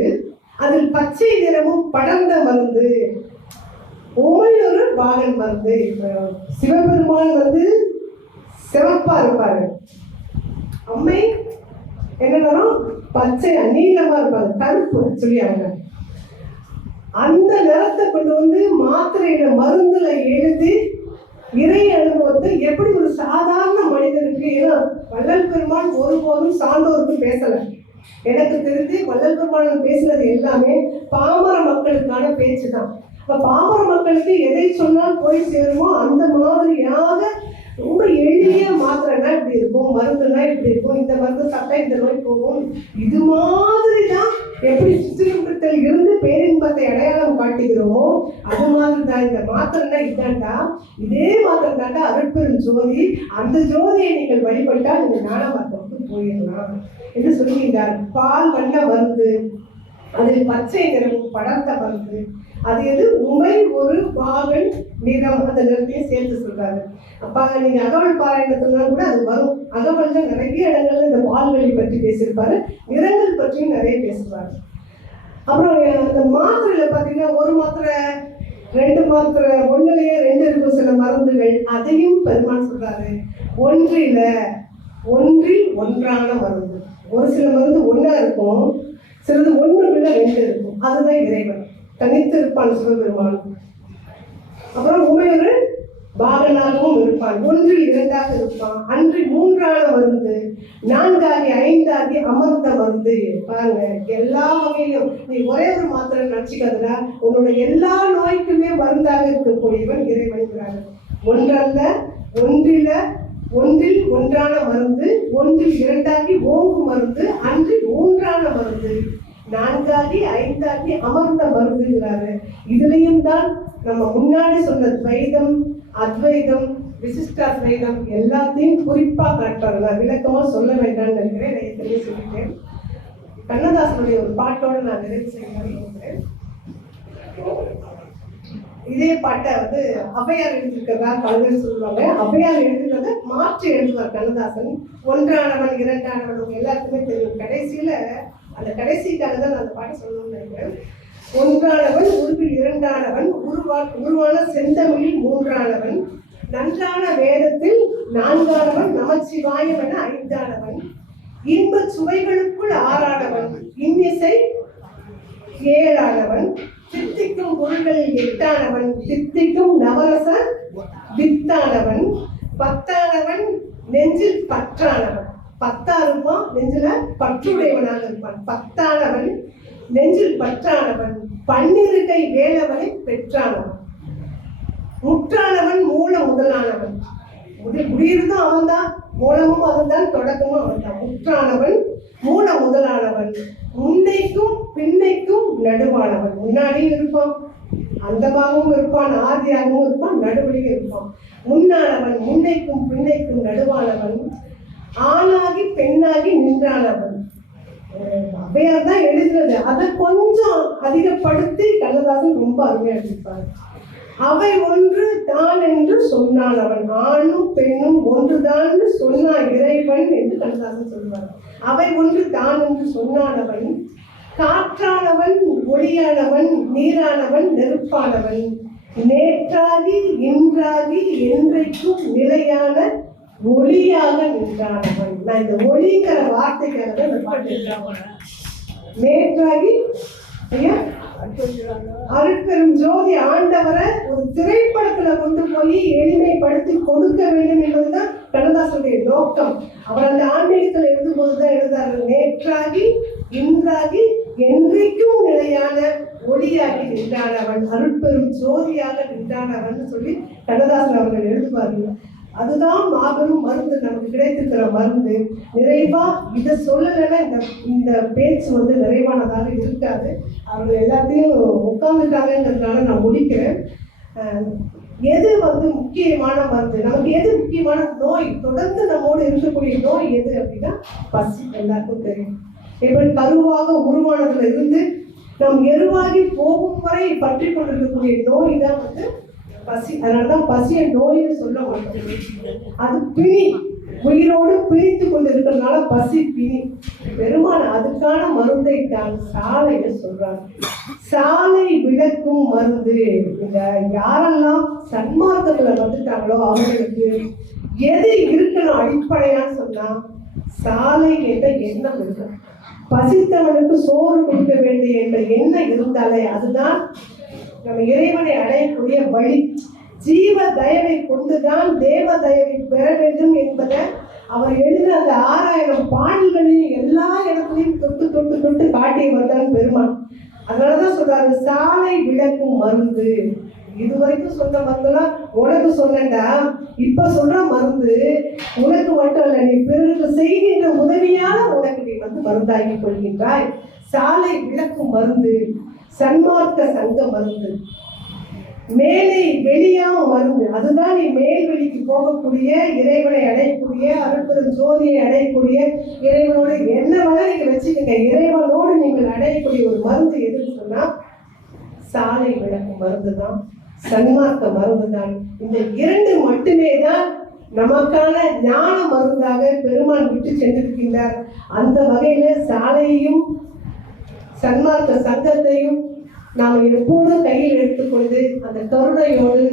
அதில் பச்சை நிறமும் படர்ந்த மருந்து. உமையொரு பாகன் மருந்து. சிவபெருமான் வந்து சிவப்பா இருப்பாரு, அம்மை என்ன நிறம், பச்சை நீளமா இருப்பாரு, கருப்பு சொல்லியாங்க. அந்த நிறத்தை கொண்டு வந்து மாத்திரையில மருந்துல எழுதி இறை அனுபவத்தை எப்படி ஒரு சாதாரண மனிதனுக்கு, ஏன்னா வள்ளல் பெருமான் ஒருபோதும் சான்றோருக்கு பேசல. எனக்கு தெரிஞ்சு வள்ளல் பெருமான் பேசுனது எல்லாமே பாமர மக்களுக்கான பேச்சு தான். இப்ப பாமர மக்களுக்கு எதை சொன்னால் போய் சேருமோ அந்த மாதிரியாக ரொம்ப எளிய மாத்திரைனா இப்படி இருக்கும், மருந்துனா இப்படி இருக்கும், இந்த மருந்து சாப்பிட்டா இந்த நோய் போகும், இது மாதிரி தான் எப்படி சுற்றுப்புறத்தில் இருந்து பேரின்பத்தை அடையாளம் காட்டுகிறோமோ அது மாதிரி தான் இந்த மாத்திரைனா. இதாண்டா இதே மாத்திரை தாண்டா அருட்பெரும் ஜோதி, அந்த ஜோதியை நீங்கள் வழிபட்டால் இந்த ஞான மாத்திரத்துக்கு போயிடலாம் என்று சொல்லுகிறார். பால் வண்ண மருந்து, அதில் பச்சை நிறமும் படர்ந்த மருந்து. அது எது, உமை ஒரு பாகன் நிறம், அந்த நிறத்தையும் சேர்த்து சொல்றாரு. அப்ப நீங்க அகவல் பாராயணத்துல கூட அது வரும். அகவல்ல நிறைய இடங்கள்ல இந்த பால்வெளி பற்றி பேசியிருப்பாரு, நிறங்கள் பற்றியும் நிறைய பேசுவாரு. அப்புறம் அந்த மாத்திரையில பாத்தீங்கன்னா ஒரு மாத்திரை 2 மாத்திரை, ஒண்ணுலயே 2 இருக்கும் சில மருந்துகள், அதையும் பெருமாள் சொல்றாரு. ஒன்றில் ஒன்றான மருந்து. ஒரு சில மருந்து ஒன்னா இருக்கும், சிலது 1க்குள்ள 2 இருக்கும், அதுதான் இறைவன். தனித்து இருப்பான் சிவபெருமான். அப்புறம் உமையொரு பாகனாகவும் இருப்பான், 1ல் 2ஆக இருப்பான், அன்றில் 3ஆன மருந்து, 4ஆகி 5ஆகி அமர்ந்த மருந்து. பாருங்க, எல்லா வகையிலும் நீ ஒரே ஒரு மாத்திரை நினைச்சுக்காதுல, உன்னோட எல்லா நோய்க்குமே மருந்தாக இருக்கக்கூடியவன் இறைவன்கிறாங்க. ஒன்றில் ஒன்றான மருந்து, 1ல் 2ஆகி ஓங்கு மருந்து, அன்றில் 3ஆன மருந்து, 4ஆகி 5ஆகி அமர்ந்த மருந்துங்கிறாரு. இதுலயும் தான் நம்ம முன்னாடி சொன்ன துவைதம், அத்வைதம், விசிஷ்டாத்வைதம் எல்லாத்தையும் குறிப்பா காட்டுறாங்க. விளக்கமா சொல்ல வேண்டாம்னு நினைக்கிறேன், நான் சொல்லிட்டேன். கண்ணதாசனுடைய ஒரு பாட்டோட நான் நிறைவு செய்யறேன். இதே பாட்டை வந்து ஔவையார் எழுதியிருக்கிறதா பல்வேறு சொல்லுவாங்க. ஔவையார் எழுதுறத மாற்றி எழுதுவார் கண்ணதாசன். ஒன்றானவன் இரண்டானவன் உங்க எல்லாருக்குமே தெரியும். கடைசியில அந்த கடைசிக்காக தான் நான் அந்த பாட்டை சொல்லணும்னு நினைக்கிறேன். ஒன்றானவன் உருவில் இரண்டானவன் உருவான செந்தமிழில் மூன்றானவன் நன்றான வேதத்தில் நான்கானவன் நமச்சிவாயம் என ஐந்தானவன் இன்ப சுவைகளுக்குள் ஆறானவன் இன்னிசை ஏழானவன் தித்திக்கும் பொருள்களில் எட்டானவன் தித்திக்கும் நவரச வித்தானவன் பத்தானவன் நெஞ்சில் பற்றானவன். 10 இருப்பான், நெஞ்சில பற்றுடையவனாக இருப்பான். பத்தானவன் நெஞ்சில் பற்றானவன் 12 வேலவனை பெற்றானவன். முற்றானவன் மூல முதலானவன். முடியிருந்தும் அவன் தான், மூலமும் அவன் தான், தொடக்கமும் அவன் தான். முற்றானவன் மூல முதலானவன் முன்னைக்கும் பின்னைக்கும் நடுவானவன். முன்னாடியும் இருப்பான், அந்த பாகமும் இருப்பான், ஆதியாகவும் இருப்பான், நடுவழியும் இருப்பான். முன்னானவன் முன்னைக்கும் பின்னைக்கும் நடுவானவன் ஆணாகி பெண்ணாகி நின்றானவன். ஔவையார் தான் எழுதுறது. அதை கொஞ்சம் அதிகப்படுத்தி கண்ணதாசன் ரொம்ப அருமையா எழுதியிருப்பாரு. அவை ஒன்று தான் என்று சொன்னான் அவன். ஆணும் பெண்ணும் ஒன்றுதான் சொன்னான் இறைவன் என்று கண்ணதாசன் சொல்வார். அவை ஒன்று தான் என்று சொன்னான் அவன். காற்றானவன் ஒளியானவன் நீரானவன் நெருப்பானவன் நேற்றாகி இன்றாகி என்றைக்கும் நிலையான ஒளியாக நின்றானவன். நான் இந்த ஒளிங்கிற வார்த்தைக்காக இந்த பாட்டு நேற்றாகி அருட்பெரும் ஜோதி ஆண்டவரை ஒரு திரைப்படத்துல கொண்டு போய் எளிமைப்படுத்தி கொடுக்க வேண்டும் என்பதுதான் கண்ணதாசனுடைய நோக்கம். அவர் அந்த ஆன்மீகத்தில் எழுதும் போதுதான் எழுதாரு, நேற்றாகி இன்றாகி என்றைக்கும் நிலையான ஒளியாகி நின்றானவன் அருட்பெரும் ஜோதியாக நின்றானவன் சொல்லி கண்ணதாசன் அவர்கள் எழுதுவார்கள். அதுதான் மாபெரும் மருந்து, நமக்கு கிடைத்திருக்கிற மருந்து. நிறைவா இதை சொல்லலைன்னா இந்த பேச்சு வந்து நிறைவானதாக இருக்காது. அவங்க எல்லாத்தையும் உட்கார்ந்துட்டாங்கன்றதுனால நான் முடிக்கிறேன். எது வந்து முக்கியமான மருந்து, நமக்கு எது முக்கியமான நோய், தொடர்ந்து நம்மோடு இருக்கக்கூடிய நோய் எது அப்படின்னா பசி. எல்லாருக்கும் தெரியும். எப்படி கருவாக உருவானதுல இருந்து நாம் எருவாகி போகும் வரை பற்றி கொண்டிருக்கக்கூடிய நோய் தான் வந்து பசி. அதனாலதான் பசிய நோய்னு சொல்ல மாட்டோம். அது பிணி, உயிரோடு பிணித்து கொண்டு இருக்கிறதுனால பசி பிணி. பெருமான் அதுக்கான மருந்தை தான் சாலையை சொல்றாங்க. சாலை விளக்கும் மருந்து. இந்த யாரெல்லாம் சன்மார்க்கத்துல வந்துட்டாங்களோ அவங்களுக்கு எது இருக்கணும் அடிப்படையான்னு சொன்னா சாலை என்ற எண்ணம் இருக்கு. பசித்தவனுக்கு சோறு கொடுக்க வேண்டிய என்ற எண்ணம் இருந்தாலே அதுதான் நம்ம இறைவனை அடையக்கூடிய வழி. ஜீவ தயவை கொண்டுதான் தேவ தயவை பெற வேண்டும் என்பதை அவர் எழுதின அந்த 6000 பாடல்களையும் எல்லா இடத்துலையும் தொட்டு தொட்டு தொட்டு காட்டியவர் தான் பெருமான். அதனாலதான் சொல்றாரு சாலை விளக்கும் மருந்து. இதுவரைக்கும் சொன்ன மருந்துலாம் உனக்கு சொன்னேன்டா, இப்ப சொல்ற மருந்து உனக்கு மட்டும் இல்ல, நீ பிறருக்கு செய்கின்ற உதவியால உனக்கு நீ வந்து மருந்தாகி கொள்கின்றாய். சாலை விளக்கும் மருந்து, சன்மார்க்க சங்க மருந்து, மேலே வெளியாம் மருந்து. அதுதான் நீ மேல்வெளிக்கு போகக்கூடிய இறைவனை அடையக்கூடிய அருட்பெரும் ஜோதியை அடையக்கூடிய இறைவனோடு என்ன வேணா நீங்க வச்சுக்கோங்க. இறைவனோடு நீங்கள் அடையக்கூடிய ஒரு மருந்து எதுன்னு சொன்னா சாலை விளக்கும் மருந்து தான், சன்மார்க்க மருந்து தான். இந்த 2 மட்டுமே தான் நமக்கான ஞான மருந்தாக பெருமான் விட்டு சென்றிருக்கின்றார். அந்த வகையில சாலையையும் சன்மார்க்க சங்கத்தையும் நாம் எப்போதும் கையில் எடுத்துக்கொண்டு அந்த கருணையோடு,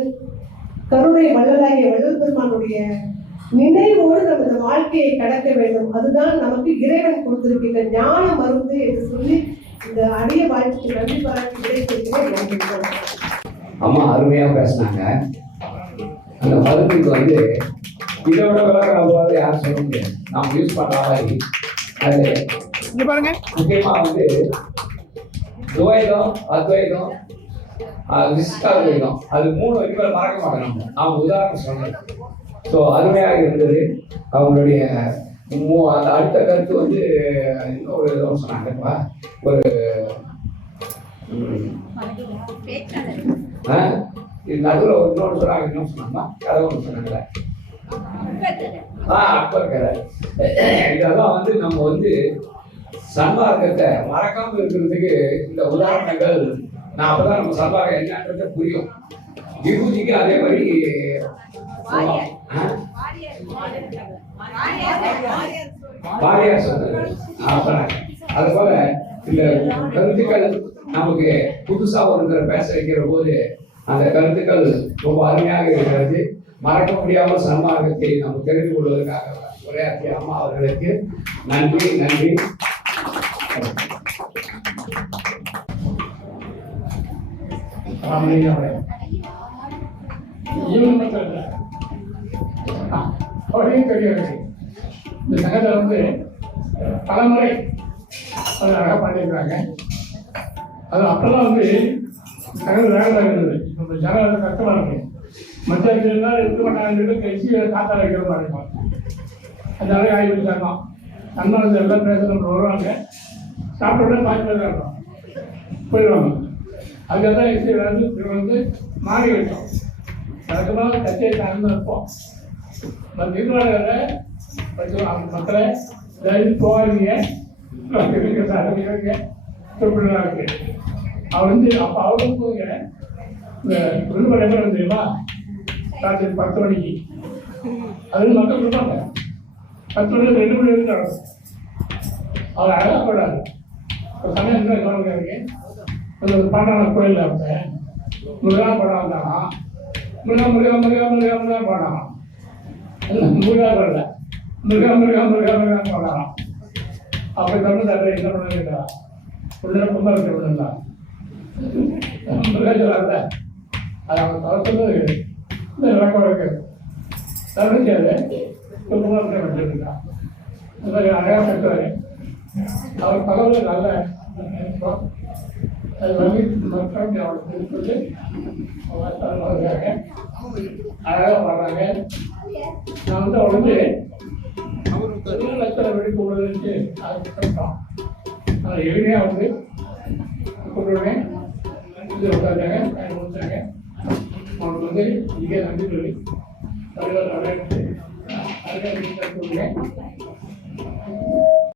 கருணை வள்ளலாகிய வள்ளல் பெருமானுடைய நினைவோடு நம்ம இந்த வாழ்க்கையை கடக்க வேண்டும். அதுதான் நமக்கு இறைவன் கொடுத்திருக்கின்ற ஞான மருந்து என்று சொல்லி இந்த அரிய வாழ்க்கைக்கு நன்றி பாராட்டி விடைபெறுகிறேன். அம்மா அருமையா பேசினாங்க. அந்த மருந்துக்கு வந்து இதை விட விளக்கம் யாரும் சொல்ல முடியாது. நாம் யூஸ் பண்ற மாதிரி அது பாருங்க. முக்கியமா வந்து துவைதம், அத்வைதம், விசிஷ்டாத்வைதம், அது 3 வரைக்கும் மறக்க மாட்டோம். நான் உதாரணம் சொன்னேன். ஸோ அருமையாக இருந்தது அவங்களுடைய. அந்த அடுத்த கருத்து வந்து இன்னொரு சொன்னாங்கப்பா, ஒரு இது நடுவில் ஒரு இன்னொன்று சொன்னாங்க. இன்னும் சொன்னாங்கப்பா, கதை ஒன்று சொன்னாங்களே, அக்பர் கதை. இதெல்லாம் வந்து நம்ம வந்து சன்மார்க்கத்தை மறக்காம இருக்கிறதுக்கு இந்த உதாரணங்கள் நான் அப்பதான் நம்ம சன்மார்க்கம் என்னன்றது புரியும். விபூதிக்கு அதே மாதிரி வாரியார் சொன்னது. அது போல இந்த கருத்துக்கள் நமக்கு புதுசா ஒருத்தர் பேச வைக்கிற போது அந்த கருத்துக்கள் ரொம்ப அருமையாக இருக்கிறது. மறக்க முடியாமல் சன்மார்க்கத்தை நம்ம தெரிந்து கொள்வதற்காக உரையாற்றிய அம்மா அவர்களுக்கு நன்றி நன்றி. தெரியாது இந்த சங்கத்தில் வந்து பலமுறை அது அழகாக பண்ணியிருக்கிறாங்க. அது அப்பெல்லாம் வந்து சங்கத்தில் வேலை இருந்தது. இப்போ ஜனம் கஷ்டமாக இருக்கு. மற்ற இருக்க மாட்டாங்க கட்சி காத்தா வைக்கிற மாதிரி இருக்கும். அதனால ஆய்வு சங்கம் சன்மானத்தை எல்லாம் பேச நம்ம வருவாங்க. சாப்பிட பாக்கி பேர் இருக்கோம் போயிடுவாங்க. அதுக்காக தான் இசை வந்து மாறி வைக்கும். வழக்கமாக கட்சியை சார்ந்து இருப்போம். நிர்வாகிகளை மக்களை தயவு போகாதீங்க குறிப்பிடலாம் இருக்கு. அவர் வந்து அப்போ அவருக்கு இந்த விடுமுறை எப்படி தெரியுமா? ராத்திரி 10 மணிக்கு அது மக்கள் கொடுப்பாங்க. 10 மணி 2 மணி வரைக்கும் நடக்கும். அவர் அழகாக போடாது. ஒரு சமயம் என்ன கவனிக்க ஒரு பாட்டான கோயிலில் அவங்க முருகா படம் வந்தாலும் முருகா முருகா முருகா முருகா முருகா பாடலாம். முருகா வரல முருகா முருகா முருகா முருகா பாடலாம். அப்படி தமிழ் தவிர என்ன பண்ண கேட்டா உள்ள கும்பல் இருக்க விடுங்களா முருகா சொல்லாத அது அவங்க தவிர்த்தது இந்த விளக்கம் இருக்குது. தவிர்க்காது கும்பல் வச்சுருக்கா அழகாக பெற்றாரு. அவர் தகவல் நல்ல அது வந்து மக்களுக்கு அவளுக்கு சொல்லி அழகாக வர்றாங்க. நான் வந்து அவளுக்கு லட்சம் வெடிக்க உள்ளதுன்னு அது கஷ்டம். அதை எளிமையாக வந்து கொண்டுடுவேன். இது உட்காந்தாங்க முடிச்சாங்க. அவனுக்கு வந்து இங்கே நன்றி சொல்லி தலைவர் விளையாட்டு அழகாக